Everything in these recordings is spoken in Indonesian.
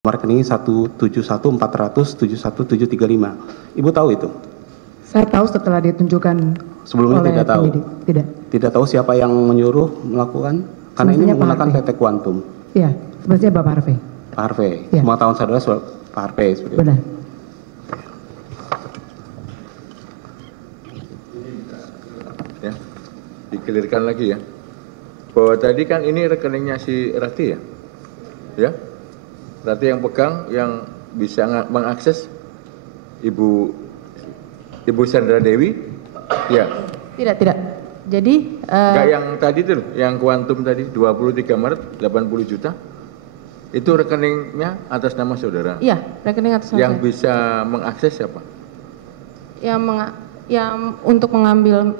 nomor rekening 171.400.71735. Ibu tahu itu? Saya tahu setelah ditunjukkan. Sebelumnya oleh tidak tahu? penyidik. Tidak. Tidak tahu siapa yang menyuruh melakukan? Karena ini menggunakan PT Quantum. Iya, sebenarnya Bapak Harvey. Pak Harvey. Ya. Semua tahun saudara Pak Harvey. Seperti itu. Benar. Ya, dikelirkan lagi ya. Bahwa tadi kan ini rekeningnya si Rati ya? Ya? Rati yang pegang, yang bisa mengakses Ibu Sandra Dewi? Ya. Tidak. Jadi Enggak yang tadi tuh, yang kuantum tadi 23 Maret 80 juta. Itu rekeningnya atas nama saudara. iya, rekening atas nama Yang saya. bisa mengakses siapa? Yang untuk mengambil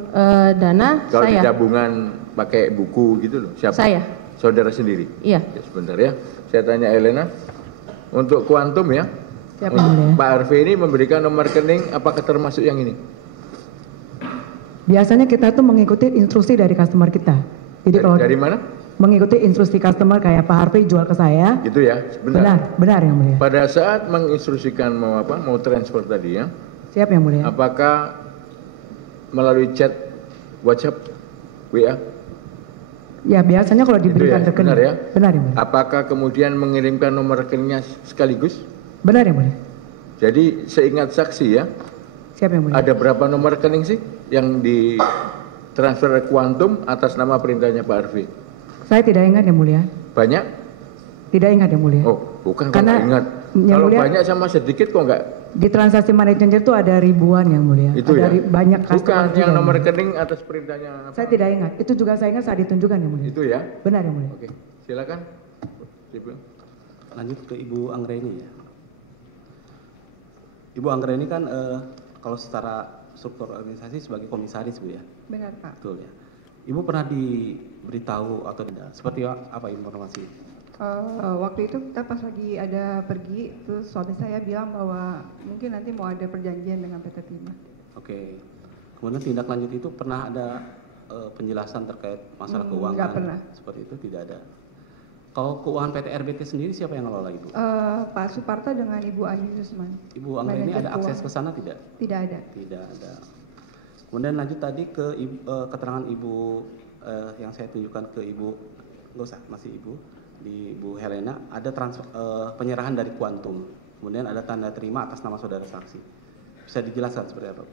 dana Kalau di saya. tabungan pakai buku gitu loh, siapa? Saya. Saudara sendiri? Iya. Ya, sebentar ya. Saya tanya Elena. Untuk kuantum ya. Siapa Untuk yang mulia? Pak Harvey ini memberikan nomor rekening apakah termasuk yang ini? Biasanya kita tuh mengikuti instruksi dari customer kita. Jadi kalau Dari mana? mengikuti instruksi customer kayak Pak Harvey jual ke saya. Gitu ya. Sebentar. Benar yang mulia. Pada saat menginstruksikan mau transfer tadi ya. Siapa yang mulia? Apakah melalui chat WhatsApp, WA? Ya biasanya kalau diberikan ya, rekening. benar ya? Benar yang mulia. Apakah kemudian mengirimkan nomor rekeningnya sekaligus? Benar yang mulia. Jadi seingat saksi ya, Siapa yang mulia? ada berapa nomor rekening sih yang ditransfer kuantum atas nama perintahnya Pak Harvey? Saya tidak ingat yang mulia. Banyak? Tidak ingat yang mulia. Oh, bukan kok Karena nggak ingat. yang Kalau mulia- banyak sama sedikit kok nggak? Di transaksi money changer itu ada ribuan yang mulia. Itu ada ya? banyak Bukan customer juga yang nomor mulia. rekening atas perintahnya apa? Saya tidak ingat. Itu juga saya ingat saat ditunjukkan yang mulia. Itu ya? Benar yang mulia. Oke, silakan. Ibu. Lanjut ke Ibu Anggreni ya. Ibu Anggreni kan kalau secara struktur organisasi sebagai komisaris Bu ya. Benar, Pak. Betul ya. Ibu pernah diberitahu atau tidak? Seperti apa informasi? Waktu itu kita pas lagi ada pergi, terus suami saya bilang bahwa mungkin nanti mau ada perjanjian dengan PT Timah. Oke. Kemudian tindak lanjut itu pernah ada penjelasan terkait masalah keuangan? Enggak pernah. Seperti itu tidak ada. Kalau keuangan PT RBT sendiri siapa yang ngelola Ibu? Pak Suparta dengan Ibu Ayu Yusman. Ibu Anggreni Manajer ada akses ke keuangan. sana tidak? Tidak ada. Tidak ada. Kemudian lanjut tadi ke keterangan Ibu yang saya tunjukkan ke Ibu, nggak usah, masih Ibu, di Ibu Helena, ada penyerahan dari Quantum. Kemudian ada tanda terima atas nama saudara saksi. Bisa dijelaskan seperti apa?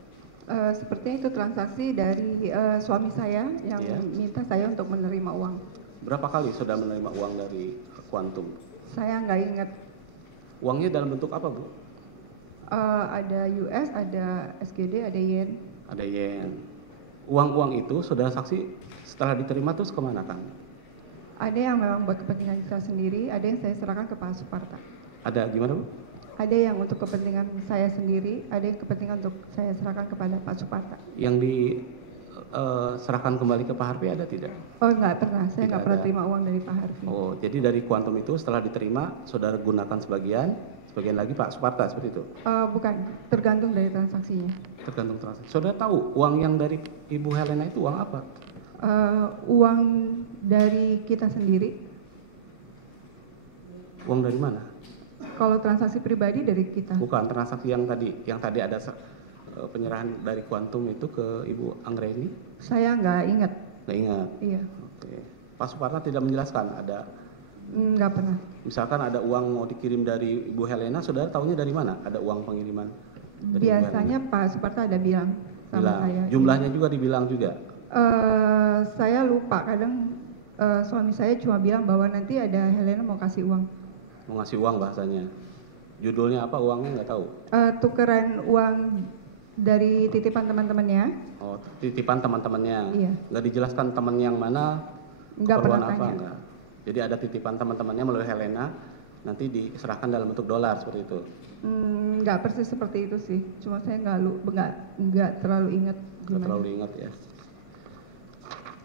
Sepertinya itu transaksi dari suami saya yang Iya. minta saya untuk menerima uang. Berapa kali saudara menerima uang dari Quantum? Saya nggak ingat. Uangnya dalam bentuk apa Bu? Ada US, ada SGD, ada yen. Ada yen. Uang-uang itu saudara saksi setelah diterima terus kemana Kang? Ada yang memang buat kepentingan kita sendiri, ada yang saya serahkan ke Pak Suparta. Ada gimana Bu? Ada yang untuk kepentingan saya sendiri, ada yang kepentingan untuk saya serahkan kepada Pak Suparta. Yang diserahkan kembali ke Pak Harvey ada tidak? Oh enggak pernah, saya Tidak nggak pernah ada. terima uang dari Pak Harvey. Oh, jadi dari Quantum itu setelah diterima, saudara gunakan sebagian lagi Pak Suparta seperti itu? Bukan, tergantung dari transaksinya. Tergantung transaksi. Saudara tahu uang yang dari Ibu Helena itu uang apa? Uang dari kita sendiri, Uang dari mana? kalau transaksi pribadi dari kita. Bukan, transaksi yang tadi ada penyerahan dari Quantum itu ke Ibu Anggreni? Saya nggak ingat, Nggak ingat? iya, Oke. Pak Suparta tidak menjelaskan ada, nggak pernah. misalkan ada uang mau dikirim dari Ibu Helena, saudara tahunya dari mana? Ada uang pengiriman? Dari Ibu Biasanya Pak Suparta ada bilang sama bilang. saya. Jumlahnya juga dibilang juga? Saya lupa, kadang suami saya cuma bilang bahwa nanti ada Helena mau kasih uang. Mau ngasih uang bahasanya. Judulnya apa uangnya nggak tahu? Tukeran uang dari titipan teman-temannya. Oh, titipan teman-temannya. Iya. Nggak dijelaskan teman yang mana, Nggak keperluan pernah apa tanya. enggak. Jadi ada titipan teman-temannya melalui Helena, nanti diserahkan dalam bentuk dolar seperti itu. Nggak persis seperti itu sih. Cuma saya nggak terlalu ingat Nggak gimana. terlalu ingat ya.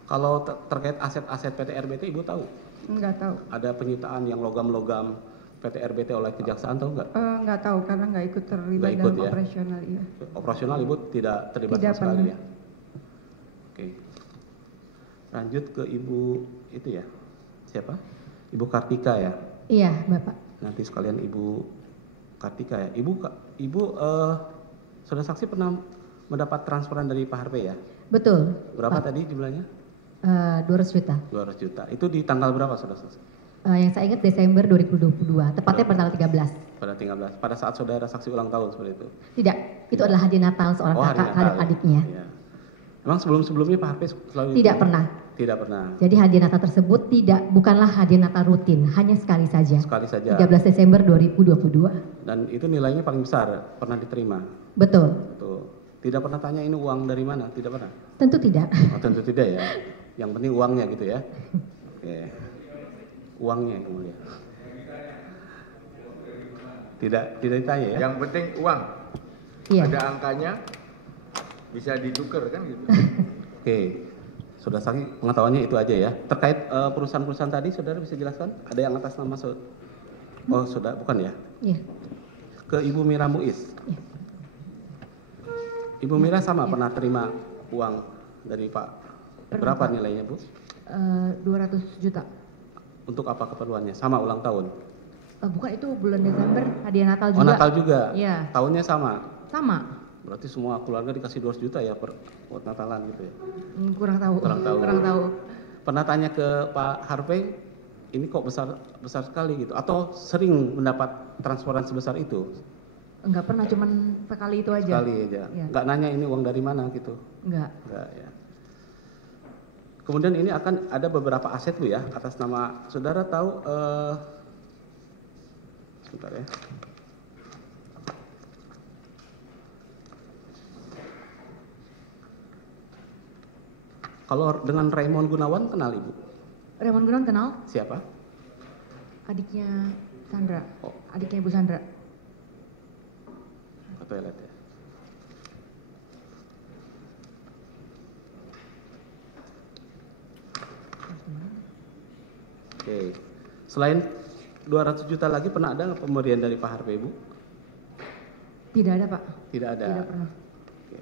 Kalau terkait aset-aset PT RBT Ibu tahu? Nggak tahu. Ada penyitaan yang logam-logam PT RBT oleh kejaksaan tahu nggak? Nggak tahu karena nggak ikut terlibat Nggak ikut, dalam ya? operasional, iya. Operasional Ibu tidak terlibat Tidak sama sekali pernah. ya? Oke. Lanjut ke Ibu itu ya. Siapa? Ibu Kartika ya. Iya, Bapak. nanti sekalian Ibu Kartika ya. Ibu saudara saksi pernah mendapat transferan dari Pak Harvey ya? Betul. Berapa Pak. tadi jumlahnya? 200 juta. 200 juta. Itu di tanggal berapa saudara saksi? Yang saya ingat Desember 2022, tepatnya pada tanggal 13. Pada 13. Pada saat saudara saksi ulang tahun seperti itu. Tidak, itu adalah hadiah Natal seorang Oh, hari kakak Natal terhadap ya. adiknya. Iya. Emang sebelum-sebelumnya Pak Harvey selalu Tidak pernah. Tidak pernah. Jadi hadiah Natal tersebut bukanlah hadiah Natal rutin, hanya sekali saja. Sekali saja. 13 Desember 2022. Dan itu nilainya paling besar pernah diterima. Betul. Tuh. Tidak pernah tanya ini uang dari mana? Tidak pernah. Tentu tidak. Oh, tentu tidak ya. Yang penting uangnya gitu ya. Oke. Uangnya yang mulia. Tidak ditanya ya. Yang penting uang. Iya. Ada angkanya, bisa ditukar kan gitu. Oke. Saudara saksi pengetahuannya itu aja ya. Terkait perusahaan-perusahaan tadi saudara bisa jelaskan? Ada yang atas nama Oh, saudara bukan ya? Iya. Ke Ibu Mira Muiz. Iya. Ibu Mira sama pernah terima uang dari Pak. Berapa Pak. nilainya, Bu? 200 juta. Untuk apa keperluannya? Sama ulang tahun. Bukan, itu bulan Desember hadiah Natal juga. Oh, Natal juga. Iya. Tahunnya sama. Sama. Berarti semua keluarga dikasih 200 juta ya buat Natalan gitu ya. Kurang tahu. Kurang tahu. Kurang tahu. Pernah tanya ke Pak Harvey, ini kok besar sekali gitu atau sering mendapat transferan sebesar itu? Enggak pernah, cuman sekali itu aja. Sekali aja. Iya. Enggak nanya ini uang dari mana gitu. Enggak. Enggak ya. Kemudian ini akan ada beberapa aset Bu ya atas nama saudara tahu sebentar ya. Kalau dengan Raymond Gunawan kenal Ibu? Raymond Gunawan kenal? Siapa? Adiknya Sandra. Oh. Adiknya Ibu Sandra. Ke toilet ya. Oke. Selain 200 juta lagi pernah ada nggak pemberian dari Pak Harvey, Bu? Tidak ada, Pak. Tidak ada. Tidak pernah. Oke.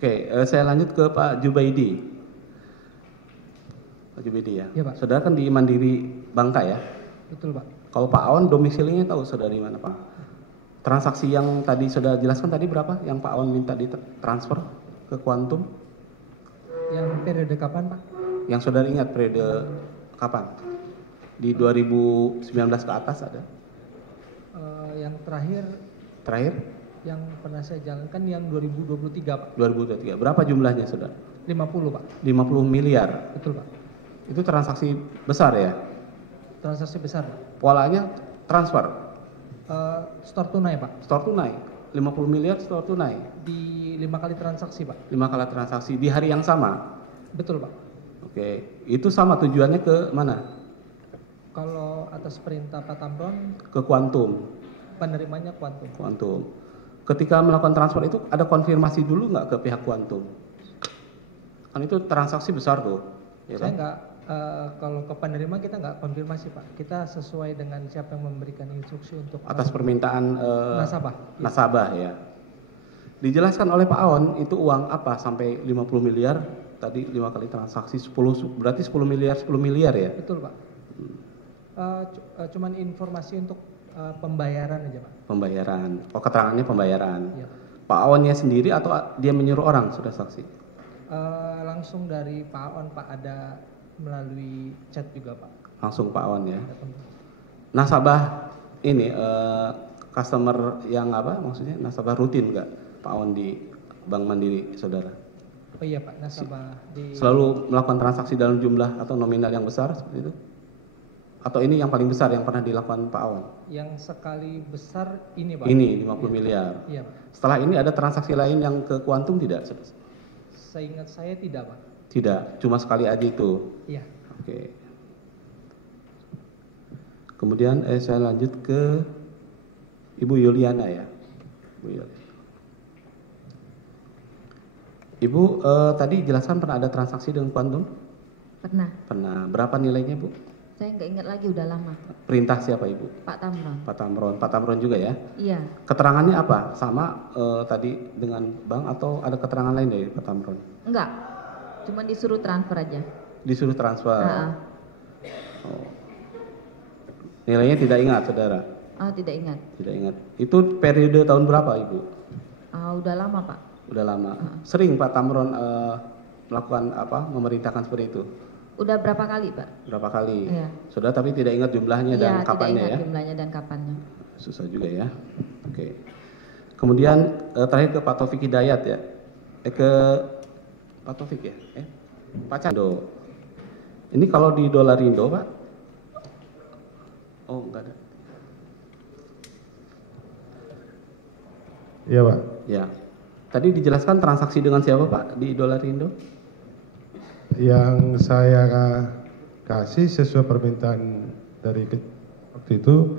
Oke, saya lanjut ke Pak Jubaidi. Pak Jubaidi ya. Iya, Pak. Saudara kan di Mandiri Bangka ya. Betul, Pak. Kalau Pak Awan domisilinya tahu saudara di mana, Pak? Transaksi yang tadi saudara jelaskan tadi berapa? Yang Pak Awan minta ditransfer ke Quantum? Yang periode kapan, Pak? Yang saudara ingat periode kapan? Di 2019 ke atas ada? Yang terakhir Terakhir? yang pernah saya jalankan yang 2023, Pak. 2023. Berapa jumlahnya saudara? 50, Pak. 50 miliar. Betul, Pak. Itu transaksi besar ya? Transaksi besar, Pak. Polanya transfer, Store tunai, Pak. store tunai. 50 miliar store tunai. Di 5 kali transaksi, Pak. 5 kali transaksi di hari yang sama. Betul, Pak. Oke, itu sama tujuannya ke mana? Kalau atas perintah Pak Tamron, Ke Quantum. penerimanya Quantum. Quantum. Ketika melakukan transfer itu ada konfirmasi dulu nggak ke pihak Quantum? Kan itu transaksi besar tuh, ya Saya kan? nggak, kalau ke penerima kita nggak konfirmasi, Pak. Kita sesuai dengan siapa yang memberikan instruksi untuk Atas permintaan nasabah. nasabah ya. Dijelaskan oleh Pak Aon itu uang apa sampai 50 miliar? Tadi 5 kali transaksi 10 berarti 10 miliar ya? Betul, Pak. Cuman informasi untuk pembayaran aja, Pak. Pembayaran. Oh, keterangannya pembayaran. Iya. Pak Aonnya sendiri atau dia menyuruh orang sudah saksi? Langsung dari Pak On, Pak, ada melalui chat juga, Pak. Langsung Pak Aon ya. Ada pem- Nasabah ini customer yang apa maksudnya nasabah rutin nggak Pak Aon di Bank Mandiri saudara? Oh iya, Pak, nasabah di Selalu melakukan transaksi dalam jumlah atau nominal yang besar seperti itu? Atau ini yang paling besar yang pernah dilakukan Pak Aon? yang sekali besar ini, Pak. Ini 50 miliar. Iya, Pak. Setelah ini ada transaksi lain yang ke Quantum tidak? Seingat saya tidak, Pak. Tidak, cuma sekali aja itu. Iya. Oke. Kemudian saya lanjut ke Ibu Yuliana ya. Ibu Yuliana. Ibu tadi jelaskan pernah ada transaksi dengan Quantum? Pernah. Pernah. Berapa nilainya Bu? Saya nggak ingat lagi, udah lama. Perintah siapa Ibu? Pak Tamron. Pak Tamron. Pak Tamron juga ya? Iya. Keterangannya apa? Sama tadi dengan Bang atau ada keterangan lain dari Pak Tamron? Enggak. Cuma disuruh transfer aja. Disuruh transfer. Ah, Oh. Nilainya tidak ingat, saudara? tidak ingat. Tidak ingat. Itu periode tahun berapa, Ibu? Udah lama, Pak. Udah lama. Sering Pak Tamron melakukan apa? Memerintahkan seperti itu? Udah berapa kali, Pak? Berapa kali? Iya. Saudara tapi tidak ingat jumlahnya dan Iya, tidak kapannya ingat ya? jumlahnya dan kapannya. Susah juga ya. Oke. Kemudian terakhir ke Pak Taufik Hidayat ya. Ke Pak Taufik ya? Pak Cando. Ini kalau di dolar Indo, Pak? Oh, enggak ada. Iya, Pak. Ya. Tadi dijelaskan transaksi dengan siapa, Pak, di dolar Indo? Yang saya kasih sesuai permintaan dari waktu itu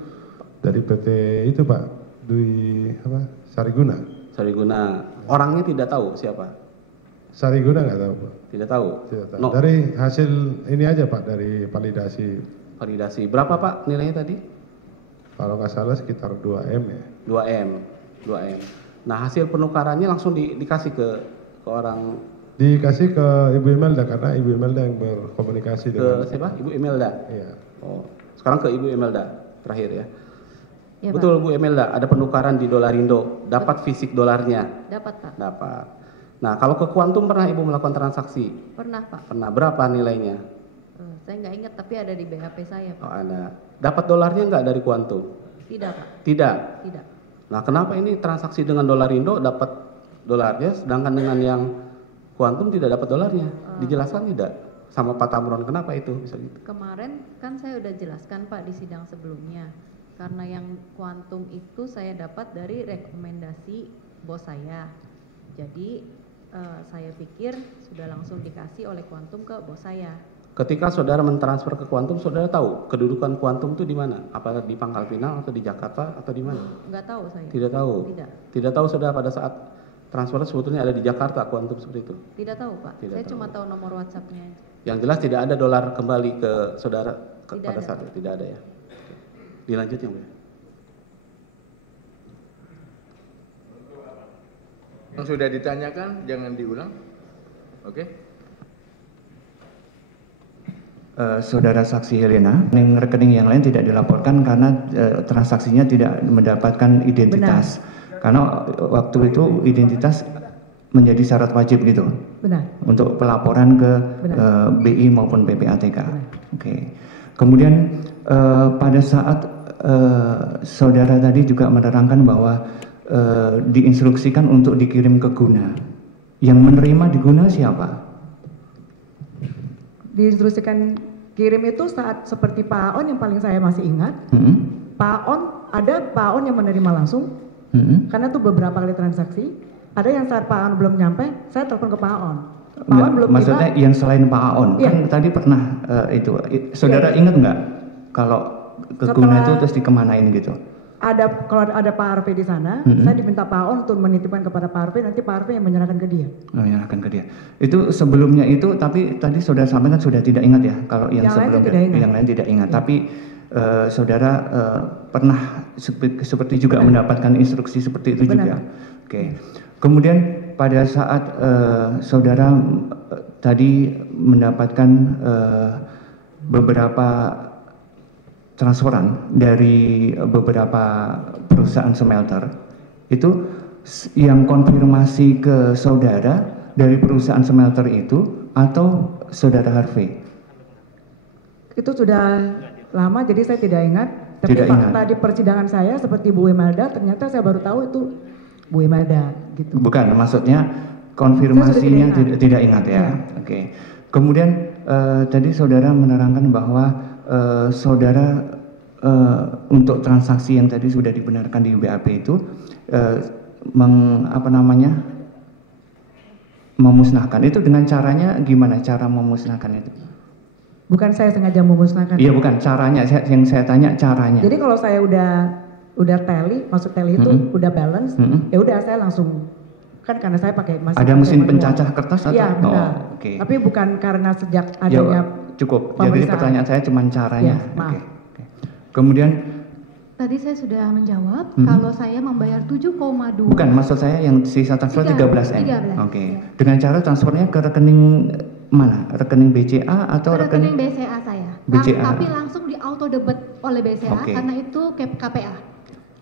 dari PT itu, Pak, Dwi apa? Sariguna. Sariguna. Orangnya tidak tahu siapa? Sariguna nggak tahu, Pak. Tidak tahu. Tidak tahu. No. Dari hasil ini aja, Pak, dari validasi. Validasi. Berapa, Pak, nilainya tadi? Kalau nggak salah sekitar 2M ya. 2M. 2M. Nah, hasil penukarannya langsung dikasih ke orang, Dikasih ke Ibu Imelda karena Ibu Imelda yang berkomunikasi ke dengan. siapa? Ibu Imelda. Iya. Oh, sekarang ke Ibu Imelda terakhir ya. Ya, Betul Pak. Bu Imelda, ada penukaran di dolar Indo, dapat fisik dolarnya. Dapat, Pak. Dapat. Nah, kalau ke Quantum pernah Ibu melakukan transaksi? Pernah, Pak. Pernah. Berapa nilainya? Saya nggak ingat, tapi ada di BAP saya, Pak. Oh, ada. Dapat dolarnya nggak dari Quantum? Tidak, Pak. Tidak. Tidak. Nah, kenapa ini transaksi dengan dolar Indo dapat dolarnya, sedangkan dengan yang Quantum tidak dapat dolarnya? Dijelaskan tidak sama Pak Tamron kenapa itu bisa gitu? Kemarin kan saya udah jelaskan, Pak, di sidang sebelumnya. Karena yang kuantum itu saya dapat dari rekomendasi bos saya. Jadi saya pikir sudah langsung dikasih oleh kuantum ke bos saya. Ketika saudara mentransfer ke Quantum, saudara tahu kedudukan Quantum itu di mana? Apakah di Pangkal Pinang atau di Jakarta atau di mana? Nggak tahu saya. Tidak tahu. Tidak. Tidak tahu saudara pada saat transfer sebetulnya ada di Jakarta Quantum seperti itu. Tidak tahu, Pak. Tidak Saya tahu. cuma tahu nomor WhatsApp-nya aja. Yang jelas tidak ada dolar kembali ke saudara Tidak pada ada. saat itu, tidak ada ya. Oke. Dilanjut yang mulia. Yang sudah ditanyakan jangan diulang. Oke. Saudara saksi Helena, rekening yang lain tidak dilaporkan karena transaksinya tidak mendapatkan identitas. Karena waktu itu identitas menjadi syarat wajib gitu. Benar. Untuk pelaporan ke BI maupun PPATK. Oke. Kemudian pada saat saudara tadi juga menerangkan bahwa diinstruksikan untuk dikirim ke Guna. Yang menerima di Guna siapa? Diinstruksikan kirim itu saat seperti Pak On yang paling saya masih ingat. Pak On, ada Pak On yang menerima langsung. Karena itu beberapa kali transaksi. Ada yang saat Pak On belum nyampe, saya telepon ke Pak On. Pak On belum maksudnya tiba. yang selain Pak Aon, Iya. kan tadi pernah itu. Saudara ingat nggak kalau ke Guna itu terus dikemanain gitu? Ada, kalau ada Pak Harvey di sana, saya diminta Pak On untuk menitipkan kepada Pak Harvey, nanti Pak Harvey yang menyerahkan ke dia. Menyerahkan ke dia. Itu sebelumnya itu, tapi tadi saudara sampaikan sudah tidak ingat ya, kalau yang Yang lain sebelumnya, tidak ingat. yang lain tidak ingat. Iya. Tapi saudara pernah seperti juga mendapatkan instruksi seperti itu Benar, juga. Pak. Oke. Kemudian pada saat saudara tadi mendapatkan beberapa transferan dari beberapa perusahaan smelter, itu yang konfirmasi ke saudara dari perusahaan smelter itu atau saudara Harvey? Itu sudah lama, jadi saya tidak ingat. Tapi Tidak ingat. fakta di persidangan saya seperti Bu Imelda, ternyata saya baru tahu itu Bu Imelda gitu. Bukan, maksudnya konfirmasinya Saya sudah tidak ingat ya. Oke. Kemudian tadi saudara menerangkan bahwa saudara untuk transaksi yang tadi sudah dibenarkan di BAP itu memusnahkan. Itu dengan caranya gimana cara memusnahkan itu? Bukan saya sengaja memusnahkan. Iya, bukan caranya. Yang saya tanya caranya. Jadi kalau saya udah tally, maksud tally itu udah balance, ya udah saya langsung, kan karena saya pakai masih Ada pakai mesin manual. pencacah kertas atau? Iya, benar. Oh, oke. Tapi bukan karena sejak adanya cukup. Jadi pertanyaan saya cuma caranya. Ya, maaf. Oke. Kemudian Tadi saya sudah menjawab kalau saya membayar 7,2. bukan, maksud saya yang sisa transfer 13M. 13. Oke. Dengan cara transfernya ke rekening mana? Rekening BCA atau Rekening BCA saya. BCA. Tapi langsung di auto debit oleh BCA Oke. karena itu KPA.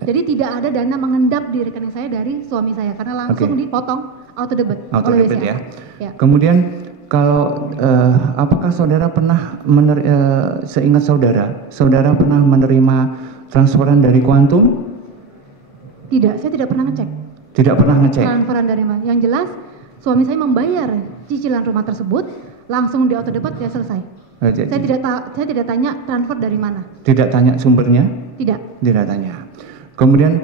Jadi tidak ada dana mengendap di rekening saya dari suami saya karena langsung dipotong auto debit Auto oleh debit BCA. ya. Kemudian kalau apakah saudara pernah seingat saudara pernah menerima transferan dari Quantum? Tidak, saya tidak pernah ngecek. Tidak pernah ngecek. Transferan dari mana? Yang jelas suami saya membayar cicilan rumah tersebut langsung di auto debit ya selesai. Saya tidak tanya transfer dari mana. Tidak tanya sumbernya? Tidak. Tidak tanya. Kemudian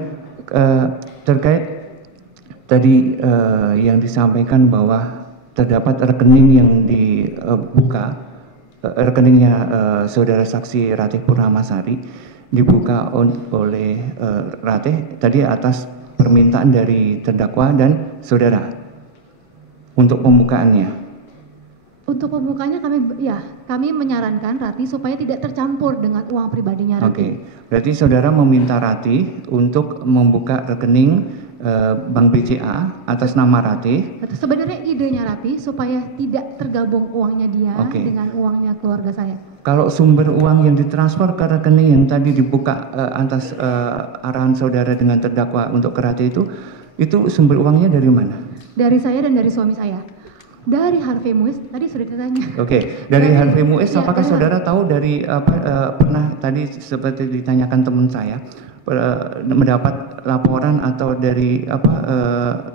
terkait tadi yang disampaikan bahwa terdapat rekening yang dibuka, rekeningnya saudara saksi Ratih Purnamasari dibuka oleh Ratih tadi atas permintaan dari terdakwa dan saudara untuk pembukaannya. Untuk pembukanya kami menyarankan Ratih supaya tidak tercampur dengan uang pribadinya Ratih. Oke, berarti saudara meminta Ratih untuk membuka rekening Bank BCA atas nama Ratih. Sebenarnya idenya Ratih supaya tidak tergabung uangnya dia dengan uangnya keluarga saya. Kalau sumber uang yang ditransfer ke rekening yang tadi dibuka atas arahan saudara dengan terdakwa untuk ke Ratih itu sumber uangnya dari mana? Dari saya dan dari suami saya. Dari Harvey Muiz tadi sudah ditanya. Oke, dari Harvey Muiz apakah saudara tahu dari pernah tadi seperti ditanyakan teman saya mendapat laporan atau dari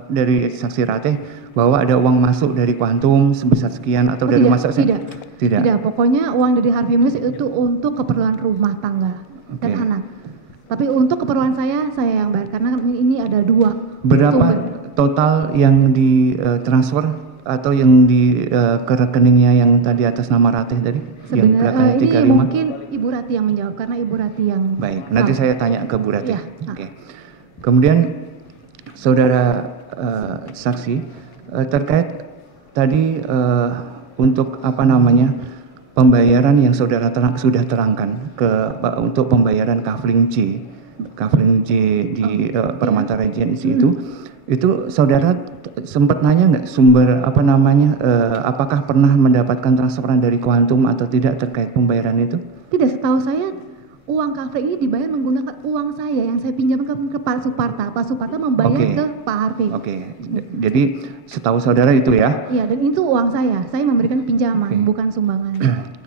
dari saksi Ratih bahwa ada uang masuk dari Quantum sebesar sekian atau dari Tidak, pokoknya uang dari Harvey Muiz itu untuk keperluan rumah tangga dan anak. Tapi untuk keperluan saya yang bayar karena ini ada 2. Berapa total yang ditransfer atau yang ke rekeningnya yang tadi atas nama Ratih tadi? Sebenarnya ini mungkin Ibu Ratih yang menjawab karena Ibu Ratih yang baik, nanti saya tanya ke Bu Ratih. Ya. Oke. Kemudian saudara saksi terkait tadi untuk pembayaran yang saudara sudah terangkan untuk pembayaran kafling J di Permata Regency itu saudara sempat nanya nggak sumber apakah pernah mendapatkan transferan dari Quantum atau tidak terkait pembayaran itu? Tidak, setahu saya uang kafling ini dibayar menggunakan uang saya yang saya pinjamkan ke Pak Suparta. Pak Suparta membayar ke Pak Harvey. Oke. Jadi setahu saudara itu ya? Iya, dan itu uang saya. Saya memberikan pinjaman, bukan sumbangan.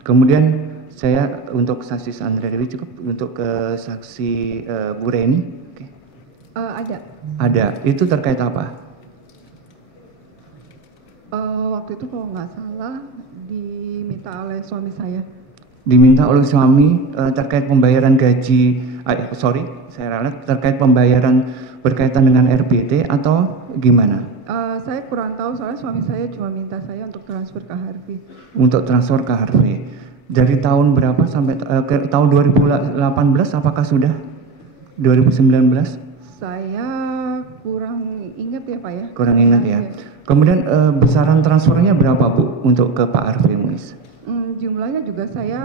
Kemudian saya untuk saksi Sandra Dewi cukup, untuk ke saksi Bu Reni. Ada. Ada. Itu terkait apa? Waktu itu kalau nggak salah diminta oleh suami saya. Diminta oleh suami terkait pembayaran gaji, terkait pembayaran berkaitan dengan RBT atau gimana? Saya kurang tahu soalnya suami saya cuma minta saya untuk transfer ke Harvey. Untuk transfer ke Harvey. Dari tahun berapa sampai tahun 2018 apakah sudah? 2019? Saya kurang ingat ya Pak ya. Kurang ingat ya. Kemudian besaran transfernya berapa Bu untuk ke Pak Harvey Muiz? Jumlahnya juga saya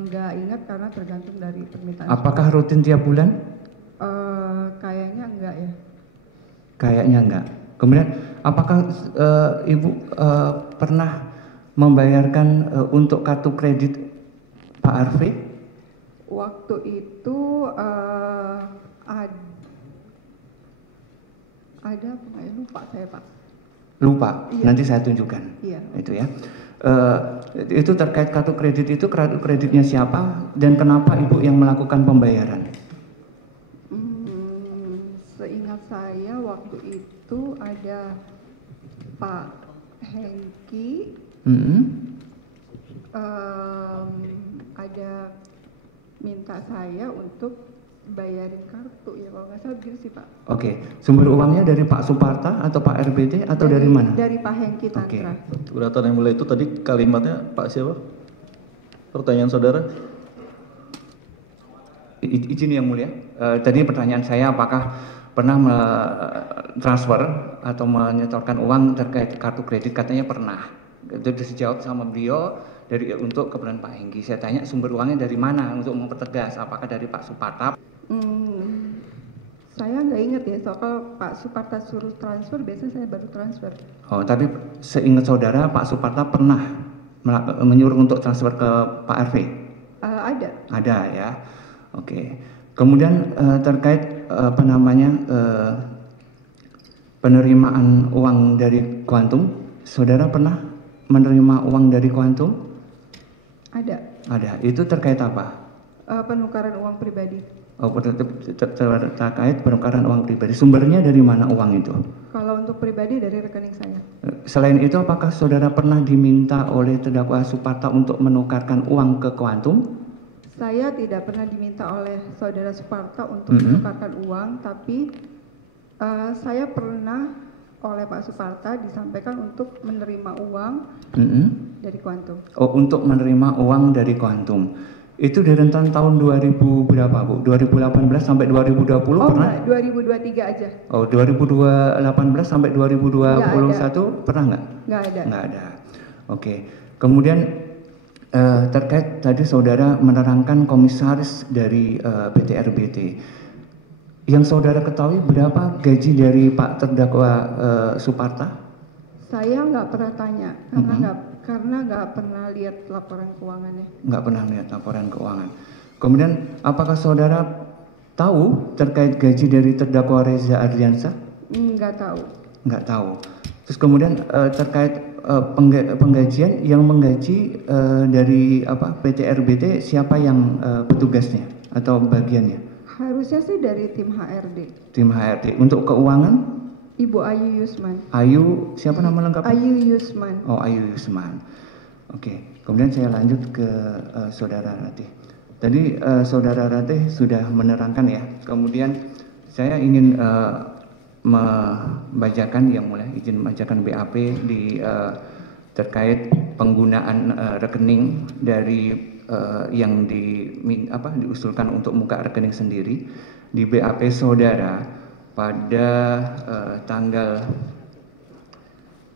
nggak ingat karena tergantung dari permintaan. Apakah rutin tiap bulan? Kayaknya enggak ya. Kayaknya enggak. Kemudian apakah Ibu pernah membayarkan untuk kartu kredit Pak Harvey? Waktu itu ada apa nggak ya? Lupa saya Pak. Lupa. Iya. Nanti saya tunjukkan. Iya. Itu ya. Itu terkait kartu kredit itu, kartu kreditnya siapa dan kenapa Ibu yang melakukan pembayaran? Seingat saya waktu itu ada Pak Hengki, ada minta saya untuk bayarin kartu ya kalau nggak salah begitu sih Pak. Oke, sumber uangnya dari Pak Suparta atau Pak RBT atau dari mana? Dari Pak Hengki Tantra. Keberatan yang mulia itu tadi kalimatnya Pak siapa? Pertanyaan saudara? Izin yang mulia. Tadi pertanyaan saya apakah pernah transfer atau menyetorkan uang terkait kartu kredit? Katanya pernah. Itu dijawab sama beliau untuk keperluan Pak Hengki. Saya tanya sumber uangnya dari mana untuk mempertegas, apakah dari Pak Suparta? Saya nggak ingat ya, soal kalau Pak Suparta suruh transfer, biasanya saya baru transfer. Oh, tapi seingat saudara Pak Suparta pernah menyuruh untuk transfer ke Pak RV? Ada. Ada ya. Oke. Kemudian terkait penerimaan uang dari Quantum, saudara pernah menerima uang dari Quantum? Ada. Ada. Itu terkait apa? Penukaran uang pribadi. Oh, terkait penukaran uang pribadi. Sumbernya dari mana uang itu? Kalau untuk pribadi dari rekening saya. Selain itu, apakah saudara pernah diminta oleh terdakwa Suparta untuk menukarkan uang ke Quantum? Saya tidak pernah diminta oleh saudara Suparta untuk menukarkan uang, tapi saya pernah oleh Pak Suparta disampaikan untuk menerima uang dari Quantum. Oh, untuk menerima uang dari Quantum. Itu di rentan tahun 2000 berapa, Bu? 2018 sampai 2020 pernah? Oh, 2023 aja. Oh, 2018 sampai 2021 pernah nggak? Nggak ada. Nggak ada. Oke. Kemudian terkait tadi saudara menerangkan komisaris dari PT RBT. Yang saudara ketahui berapa gaji dari Pak terdakwa Suparta? Saya nggak pernah tanya karena nggak pernah lihat laporan keuangannya. Nggak pernah lihat laporan keuangan. Kemudian apakah saudara tahu terkait gaji dari terdakwa Reza Adriansyah? Nggak tahu. Nggak tahu. Terus kemudian terkait penggajian yang menggaji dari PT RBT, siapa yang petugasnya atau bagiannya? Harusnya sih dari tim HRD. Tim HRD. Untuk keuangan? Ibu Ayu Yusman. Ayu, siapa nama lengkapnya? Ayu Yusman. Oh, Ayu Yusman. Oke. Kemudian saya lanjut ke saudara Ratih. Tadi saudara Ratih sudah menerangkan ya. Kemudian saya ingin membacakan yang mulai izin membacakan BAP di terkait penggunaan rekening dari yang diusulkan untuk buka rekening sendiri di BAP saudara pada tanggal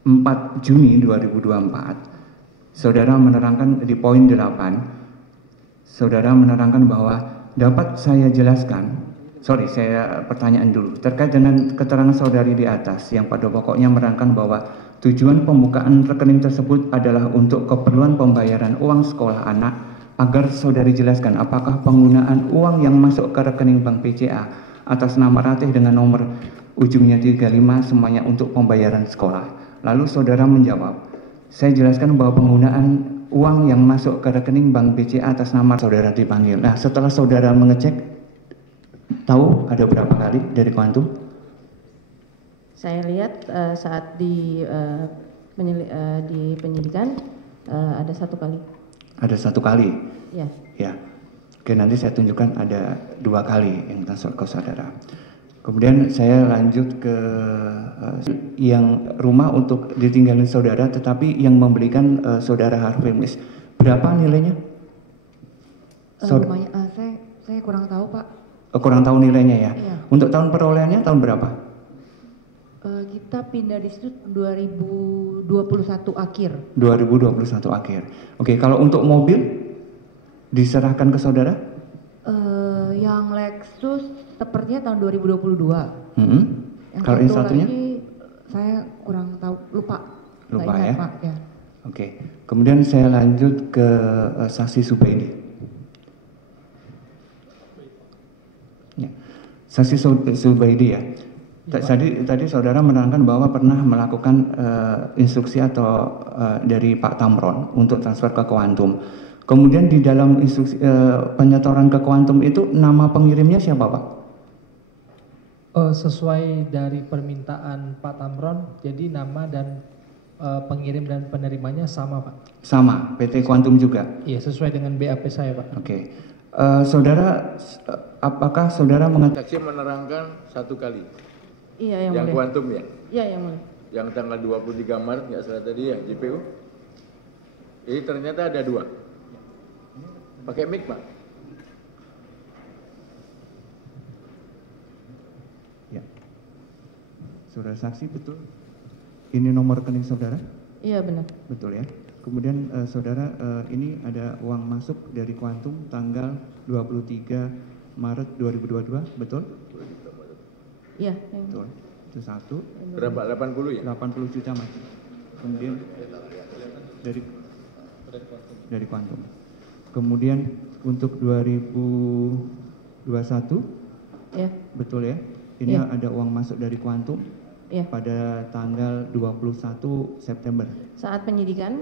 4 Juni 2024. Saudara menerangkan di poin 8, saudara menerangkan bahwa dapat saya jelaskan, saya pertanyaan dulu, terkait dengan keterangan saudari di atas yang pada pokoknya menerangkan bahwa tujuan pembukaan rekening tersebut adalah untuk keperluan pembayaran uang sekolah anak. Agar saudari jelaskan apakah penggunaan uang yang masuk ke rekening Bank BCA atas nama Ratih dengan nomor ujungnya 35 semuanya untuk pembayaran sekolah. Lalu saudara menjawab, saya jelaskan bahwa penggunaan uang yang masuk ke rekening Bank BCA atas nama saudara dipanggil. Nah, setelah saudara mengecek, tahu ada berapa kali dari Quantum? Saya lihat saat di penyidikan ada 1 kali. Ada 1 kali? Ya. Ya. Oke, nanti saya tunjukkan ada 2 kali yang transfer ke saudara. Kemudian saya lanjut ke yang rumah untuk ditinggalin saudara, tetapi yang membelikan saudara Harvey Muiz. Berapa nilainya? Rumahnya, saya kurang tahu, Pak. Kurang tahu nilainya ya? Iya. Untuk tahun perolehannya tahun berapa? Kita pindah di situ 2021 akhir. 2021 akhir. Oke, kalau untuk mobil diserahkan ke saudara? Yang Lexus sepertinya tahun 2022. Yang kalau yang satunya? lagi saya kurang tahu, lupa Lupa ingat, ya? Pak, ya. Oke. Kemudian saya lanjut ke saksi Subaidi. Ya. Saksi Subaidi ya. Tadi saudara menerangkan bahwa pernah melakukan instruksi atau dari Pak Tamron untuk transfer ke Quantum. Kemudian di dalam instruksi penyetoran ke Quantum itu nama pengirimnya siapa, Pak? Sesuai dari permintaan Pak Tamron, jadi nama dan pengirim dan penerimanya sama, Pak. Sama, PT Quantum juga? Iya, sesuai dengan BAP saya, Pak. Oke. Saudara, apakah saudara Saksi menerangkan 1 kali? Iya, yang mulia. mulia. Quantum ya? Iya, yang mulia. Yang tanggal 23 Maret nggak salah tadi ya, JPU? Jadi ternyata ada 2. Pakai mic, Pak. Ya. Saudara saksi betul? Ini nomor rekening saudara? Iya, benar. Betul ya. kemudian saudara ini ada uang masuk dari Quantum tanggal 23 Maret 2022, betul? Iya. Betul. Itu satu. Berapa? 80 ya? 80 juta Mas. Kemudian dari Quantum. Kemudian untuk 2021, ya. Betul ya? Ini Ya. ada uang masuk dari Quantum Ya. pada tanggal 21 September. Saat penyidikan,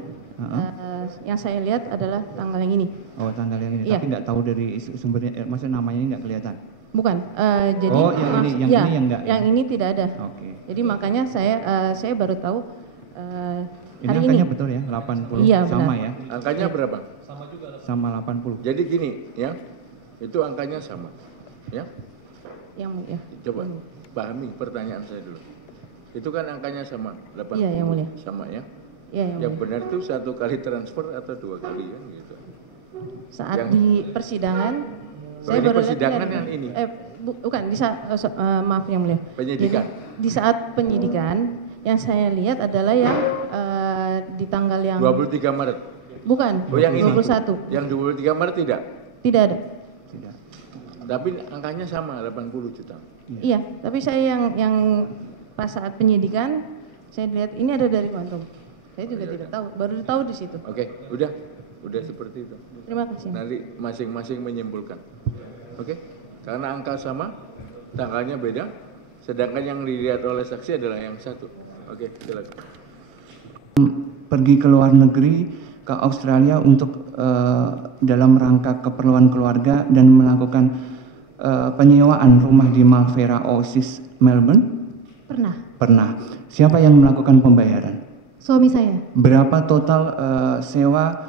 yang saya lihat adalah tanggal yang ini. Oh, tanggal yang ini. Iya. Tapi nggak tahu dari sumbernya, maksudnya namanya ini nggak kelihatan. Bukan. Jadi oh, yang ini ya, yang enggak. Yang ini tidak ada. Oke. Jadi makanya saya baru tahu Ini hari angkanya ini. betul ya, 80 Iya, sama benar. ya. Angkanya berapa? Sama 80. Jadi gini ya, itu angkanya sama. Ya, Yang ya. coba pahami pertanyaan saya dulu. Itu kan angkanya sama, 80 Iya, yang mulia. sama ya. Iya, yang Yang mulia. benar itu 1 kali transfer atau 2 kali kan gitu. Saat Yang- di persidangan, Oh, saya ini baru persidangan lihat yang ini? bukan di saat maaf yang mulia. Penyidikan. Jadi, di saat penyidikan yang saya lihat adalah yang di tanggal yang 23 Maret. bukan Oh, yang ini. 21. Yang 23 Maret tidak. Tidak ada. Tidak. Tapi angkanya sama, 80 juta. Iya, tapi saya yang pas saat penyidikan saya lihat ini ada dari Quantum. Saya juga tidak tahu, baru tahu di situ. Oke, udah seperti itu. Terima kasih. Nanti masing-masing menyimpulkan. Oke? Karena angka sama, tanggalnya beda, sedangkan yang dilihat oleh saksi adalah yang satu. Oke, silakan. Pergi ke luar negeri, ke Australia untuk dalam rangka keperluan keluarga dan melakukan penyewaan rumah di Malvera Oasis, Melbourne? Pernah. Pernah. Siapa yang melakukan pembayaran? Suami saya. Berapa total sewa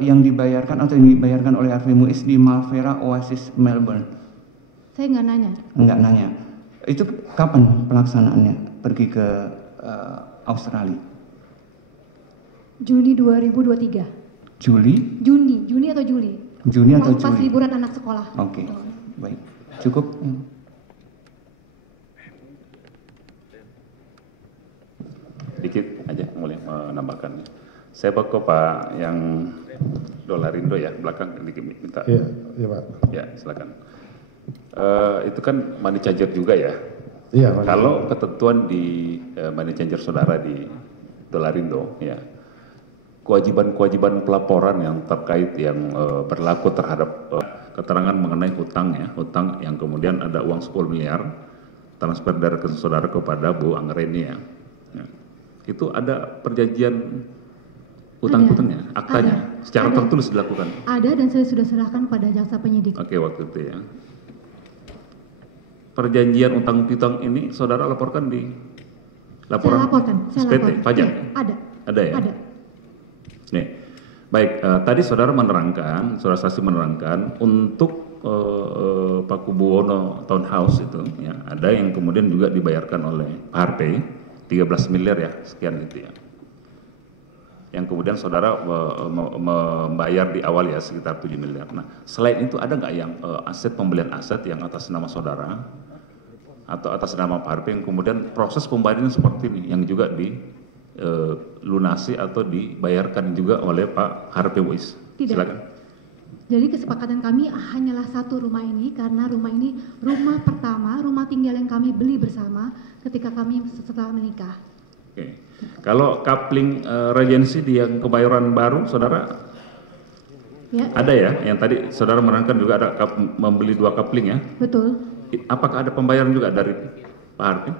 yang dibayarkan atau yang dibayarkan oleh Harvey Muiz di Malvera Oasis, Melbourne? Saya nggak nanya. Enggak nanya. Itu kapan pelaksanaannya pergi ke Australia? Juni 2023. Juni Juni atau Juli? atau Pas Juli? liburan anak sekolah. Oke, baik. Cukup. Dikit aja boleh menambahkan. Saya ke Pak yang Dolarindo ya, belakang dikit minta. Iya, iya Pak. Ya, silakan. Itu kan money changer juga ya. Iya, Pak. Kalau ketentuan di money changer saudara di Dolarindo ya, kewajiban pelaporan yang terkait yang berlaku terhadap keterangan mengenai hutang ya, hutang yang kemudian ada uang 10 miliar transfer dari saudara kepada Bu Anggreni ya. Itu ada perjanjian hutang-hutangnya, aktanya, secara tertulis dilakukan. Ada dan saya sudah serahkan pada jaksa penyidik. Oke, waktu itu ya. Perjanjian utang piutang ini saudara laporkan di laporan Saya SPT, laporkan. pajak? Iya, ada. Ada ya? Ada. Nih, baik. Tadi saudara menerangkan, saudara saksi menerangkan untuk Pak Kubuwono Townhouse itu, ya, ada yang kemudian juga dibayarkan oleh Pak Harvey 13 miliar ya, sekian gitu ya. Yang kemudian saudara membayar di awal ya sekitar 7 miliar. Nah, selain itu ada nggak yang aset pembelian aset yang atas nama saudara atau atas nama Pak Harvey yang kemudian proses pembayarannya seperti ini yang juga lunasi atau dibayarkan juga oleh Pak Harvey Muiz? Tidak. Silakan. Jadi kesepakatan kami hanyalah satu rumah ini karena rumah ini rumah pertama, rumah tinggal yang kami beli bersama ketika kami setelah menikah. Oke. Kalau coupling regency di yang kebayoran baru, saudara Ya, ada ya? Yang tadi saudara menerangkan juga ada membeli 2 coupling ya? betul. Apakah ada pembayaran juga dari Pak Harvey?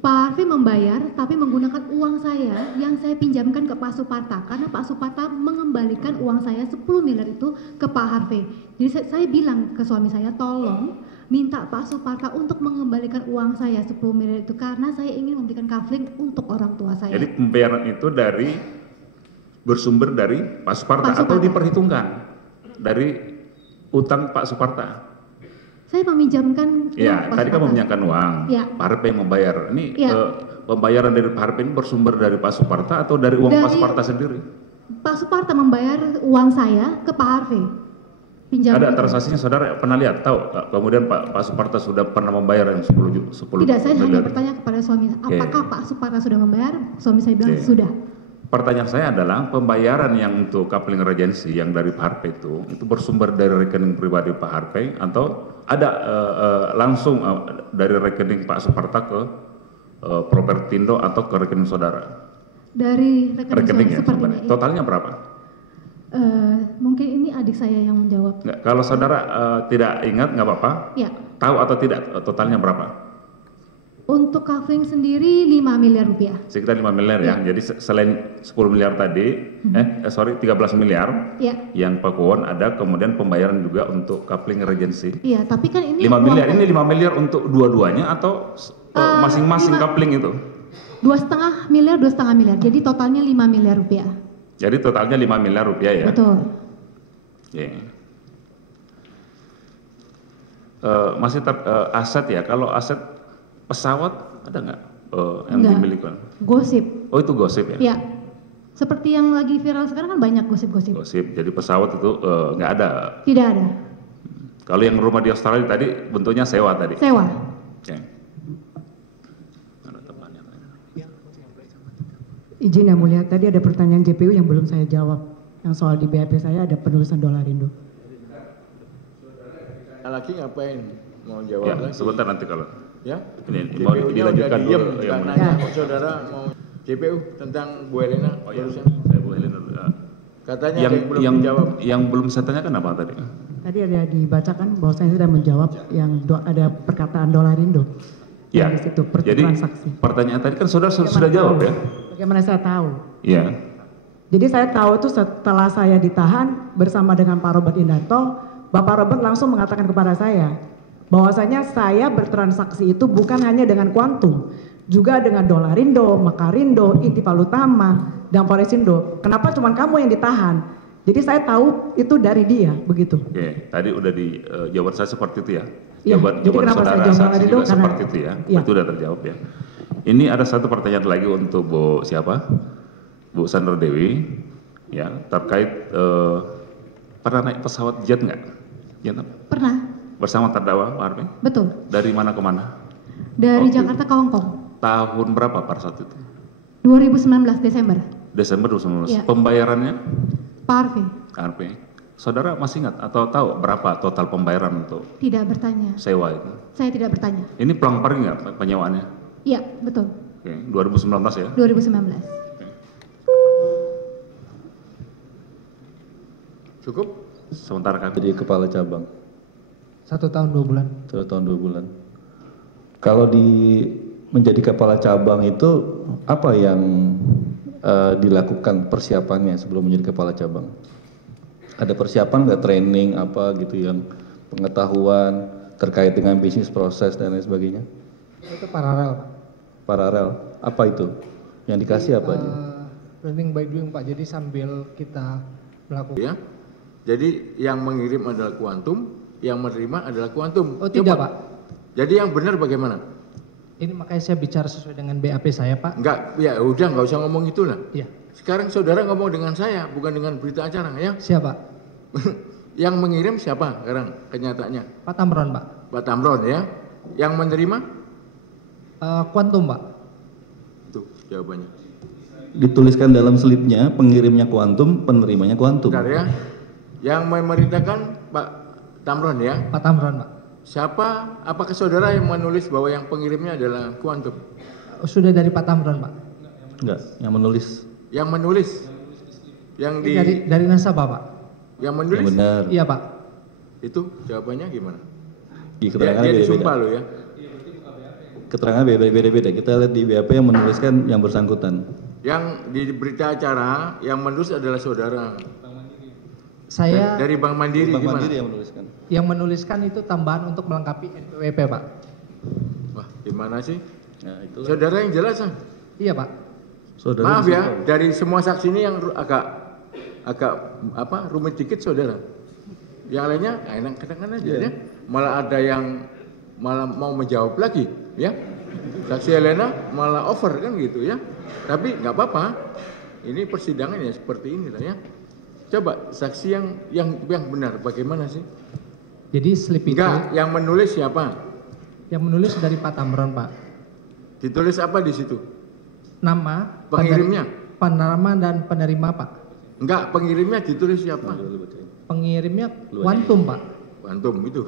Pak Harvey membayar tapi menggunakan uang saya yang saya pinjamkan ke Pak Suparta karena Pak Suparta mengembalikan uang saya 10 miliar itu ke Pak Harvey. Jadi saya bilang ke suami saya, tolong minta Pak Suparta untuk mengembalikan uang saya 10 miliar itu karena saya ingin memberikan kafling untuk orang tua saya. Jadi pembayaran itu bersumber dari Pak Suparta atau diperhitungkan dari utang Pak Suparta? Saya meminjamkan Ya, Pak tadi kan Suparta. meminjamkan uang. Ya. Pak Harvey yang membayar. Ini Ya. pembayaran dari Pak Harvey ini bersumber dari Pak Suparta atau dari uang Pak Dari- Suparta sendiri? Pak Suparta membayar uang saya ke Pak Harvey. Pinjam Ada itu. transaksinya saudara pernah lihat? Tahu? Kemudian Pak Suparta sudah pernah membayar yang 10 Tidak, saya hanya miliar. bertanya kepada suami, Oke. apakah Pak Suparta sudah membayar? Suami saya bilang Oke. sudah. Pertanyaan saya adalah pembayaran yang untuk coupling regency yang dari Pak Harvey itu bersumber dari rekening pribadi Pak Harvey atau ada langsung dari rekening Pak Suparta ke Propertindo atau ke rekening saudara? Dari rekening ya, sepertinya. Totalnya berapa? Mungkin ini adik saya yang menjawab. Nggak, kalau saudara tidak ingat nggak apa-apa. Ya. Tahu atau tidak totalnya berapa? Untuk coupling sendiri 5 miliar rupiah. Sekitar 5 miliar ya. Jadi selain 10 miliar tadi, 13 miliar ya. Yang Pak Kuwon ada, kemudian pembayaran juga untuk coupling regency. Iya, tapi kan ini 5 miliar, ini 5 miliar untuk dua-duanya atau masing-masing coupling itu? 2,5 miliar, 2,5 miliar. Jadi totalnya 5 miliar rupiah. Jadi totalnya 5 miliar rupiah ya? Betul. Yeah. Masih aset ya, kalau aset pesawat ada nggak yang dimiliki? Gosip. Oh itu gosip ya? Iya. Seperti yang lagi viral sekarang kan banyak gosip-gosip. Gosip, jadi pesawat itu nggak ada? Tidak ada. Kalau yang rumah di Australia tadi bentuknya sewa tadi? Sewa. Okay. Izin yang mulia, tadi ada pertanyaan JPU yang belum saya jawab. Yang soal di BAP saya ada penulisan $Indo. Lagi ngapain? Mau jawab ya, lagi? Sebentar nanti kalau. Ya, ini mau dilanjutkan dulu yang nanya saudara mau JPU tentang Bu Helena. Oh iya, saya Bu Helena. Katanya yang belum dijawab. Yang belum saya tanyakan apa tadi? Tadi ada dibacakan bahwa saya sudah menjawab yang ada perkataan $Indo. Ya, di situ, jadi transaksi. Pertanyaan tadi kan saudara sudah jawab ya? Bagaimana saya tahu? Iya. Jadi saya tahu itu setelah saya ditahan bersama dengan Pak Robert Indarto, Bapak Robert langsung mengatakan kepada saya, bahwasanya saya bertransaksi itu bukan hanya dengan Quantum, juga dengan $Indo, Makarindo, Intifal Utama, dan Polresindo. Kenapa cuma kamu yang ditahan? Jadi saya tahu itu dari dia, begitu. Oke, tadi udah jawaban saya seperti itu ya? Ya, jawaban saudara saksi juga seperti itu ya? Ya. Itu udah terjawab ya. Ini ada satu pertanyaan lagi untuk Bu siapa? Bu Sandra Dewi, ya terkait pernah naik pesawat jet nggak? Ya, pernah. Bersama terdakwa Pak Harvey? Betul. Dari mana ke mana? Dari Jakarta ke Hongkong. Tahun berapa pada saat itu? 2019 Desember. Desember 2019. Ya. Pembayarannya? Pak Harvey. Harvey. Saudara masih ingat atau tahu berapa total pembayaran untuk Tidak bertanya. sewa itu? Saya tidak bertanya. Ini pelang-pelang nggak penyewaannya? Iya, betul. Oke, 2019 ya? 2019. Cukup? Sementara kami jadi kepala cabang. 1 tahun 2 bulan. 1 tahun 2 bulan. Kalau menjadi kepala cabang itu apa yang dilakukan persiapannya sebelum menjadi kepala cabang? Ada persiapan nggak, training apa gitu yang pengetahuan terkait dengan bisnis proses dan lain sebagainya? Itu paralel, Pak. Paralel, apa itu? Yang dikasih apa aja? Learning by doing, Pak. Jadi sambil kita melakukan. Ya. Jadi yang mengirim adalah Quantum, yang menerima adalah Quantum. Oh tidak, Pak. Jadi yang benar bagaimana? Ini makanya saya bicara sesuai dengan BAP saya, Pak. Enggak, ya udah nggak usah ngomong itulah. Iya. Sekarang saudara ngomong dengan saya, bukan dengan berita acara ya. Siapa? Yang mengirim siapa sekarang kenyataannya? Pak Tamron, Pak. Pak Tamron ya. Yang menerima? Quantum, Pak. Itu jawabannya. Dituliskan dalam slipnya, pengirimnya Quantum, penerimanya Quantum. Bentar ya. Yang memerintahkan Pak Tamron ya. Pak Tamron, Pak. Siapa? Apakah saudara yang menulis bahwa yang pengirimnya adalah Quantum? Sudah dari Pak Tamron, Pak. Enggak, yang menulis. Yang menulis? Yang di dari nasabah, Pak. Yang menulis? Yang benar. Iya, Pak. Itu jawabannya gimana? Di keterangan dia beda-beda. disumpah loh ya. Keterangan beda-beda. Kita lihat di BAP yang menuliskan yang bersangkutan. Yang di berita acara yang menulis adalah saudara. Saya dari Bank Mandiri Bank gimana? Mandiri yang menuliskan. Yang menuliskan itu tambahan untuk melengkapi NPWP, Pak. Wah, gimana sih? Nah, itulah. Saudara yang jelas ah. Iya, Pak. Saudara Maaf ya, dari semua saksi ini yang agak rumit dikit saudara. Yang lainnya enak katakan aja ya. Malah ada yang malah mau menjawab lagi ya. Saksi Helena malah over kan gitu ya. Tapi nggak apa-apa. Ini persidangan ya seperti ini lah ya. Coba saksi yang benar bagaimana sih? Jadi slip itu. Enggak, yang menulis siapa? Yang menulis dari Pak Tamron, Pak. Ditulis apa di situ? Nama pengirimnya. penerima dan penerima, Pak. Enggak, pengirimnya ditulis siapa? Pengirimnya Quantum, Pak. Quantum itu.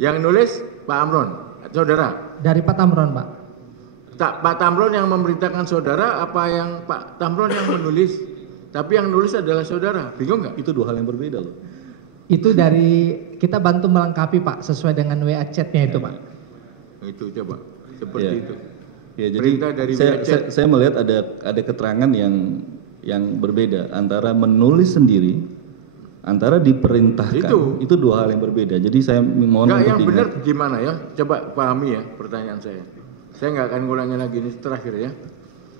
Yang nulis Pak Amron, saudara? Dari Pak Tamron, Pak. Pak Tamron yang memerintahkan saudara apa yang Pak Tamron yang menulis? Tapi yang nulis adalah saudara, bingung nggak? Itu dua hal yang berbeda loh. Itu dari kita bantu melengkapi, Pak, sesuai dengan WA chat-nya itu, Pak. Itu coba, seperti itu. Ya, jadi Perintah dari saya melihat ada keterangan yang berbeda antara menulis sendiri, antara diperintahkan. Itu dua hal yang berbeda. Jadi saya mohon nggak, untuk yang diingat. benar gimana ya? Coba pahami ya pertanyaan saya. Saya nggak akan ngulangi lagi, ini terakhir ya.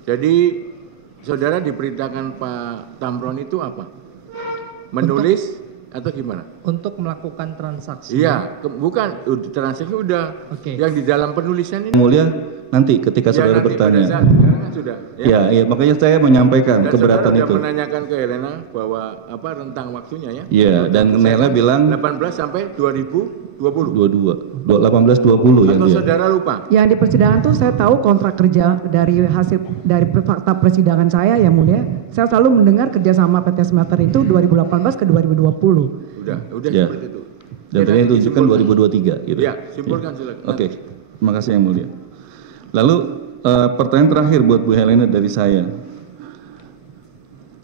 Jadi saudara diperintahkan Pak Tamron itu apa? Menulis atau gimana? Untuk melakukan transaksi. Iya, bukan transaksi udah. Yang di dalam penulisan ini. Mulia, nanti ketika saudara nanti, bertanya. pada saat sekarang kan sudah. Ya, makanya saya menyampaikan Dan keberatan saudara itu. sudah menanyakan ke Helena bahwa apa rentang waktunya ya? Iya, dan Helena bilang 18 sampai 2020. 18-20 yang Atau dia. saudara lupa? Yang di persidangan tuh saya tahu kontrak kerja dari fakta persidangan saya yang mulia. Saya selalu mendengar kerjasama PT Smelter itu 2018 ke 2020. Udah Ya. seperti itu. Dan tadi yang ditunjukkan 2023 gitu. Ya, simpulkan silakan. Oke, terima kasih yang mulia. Lalu pertanyaan terakhir buat Bu Helena dari saya.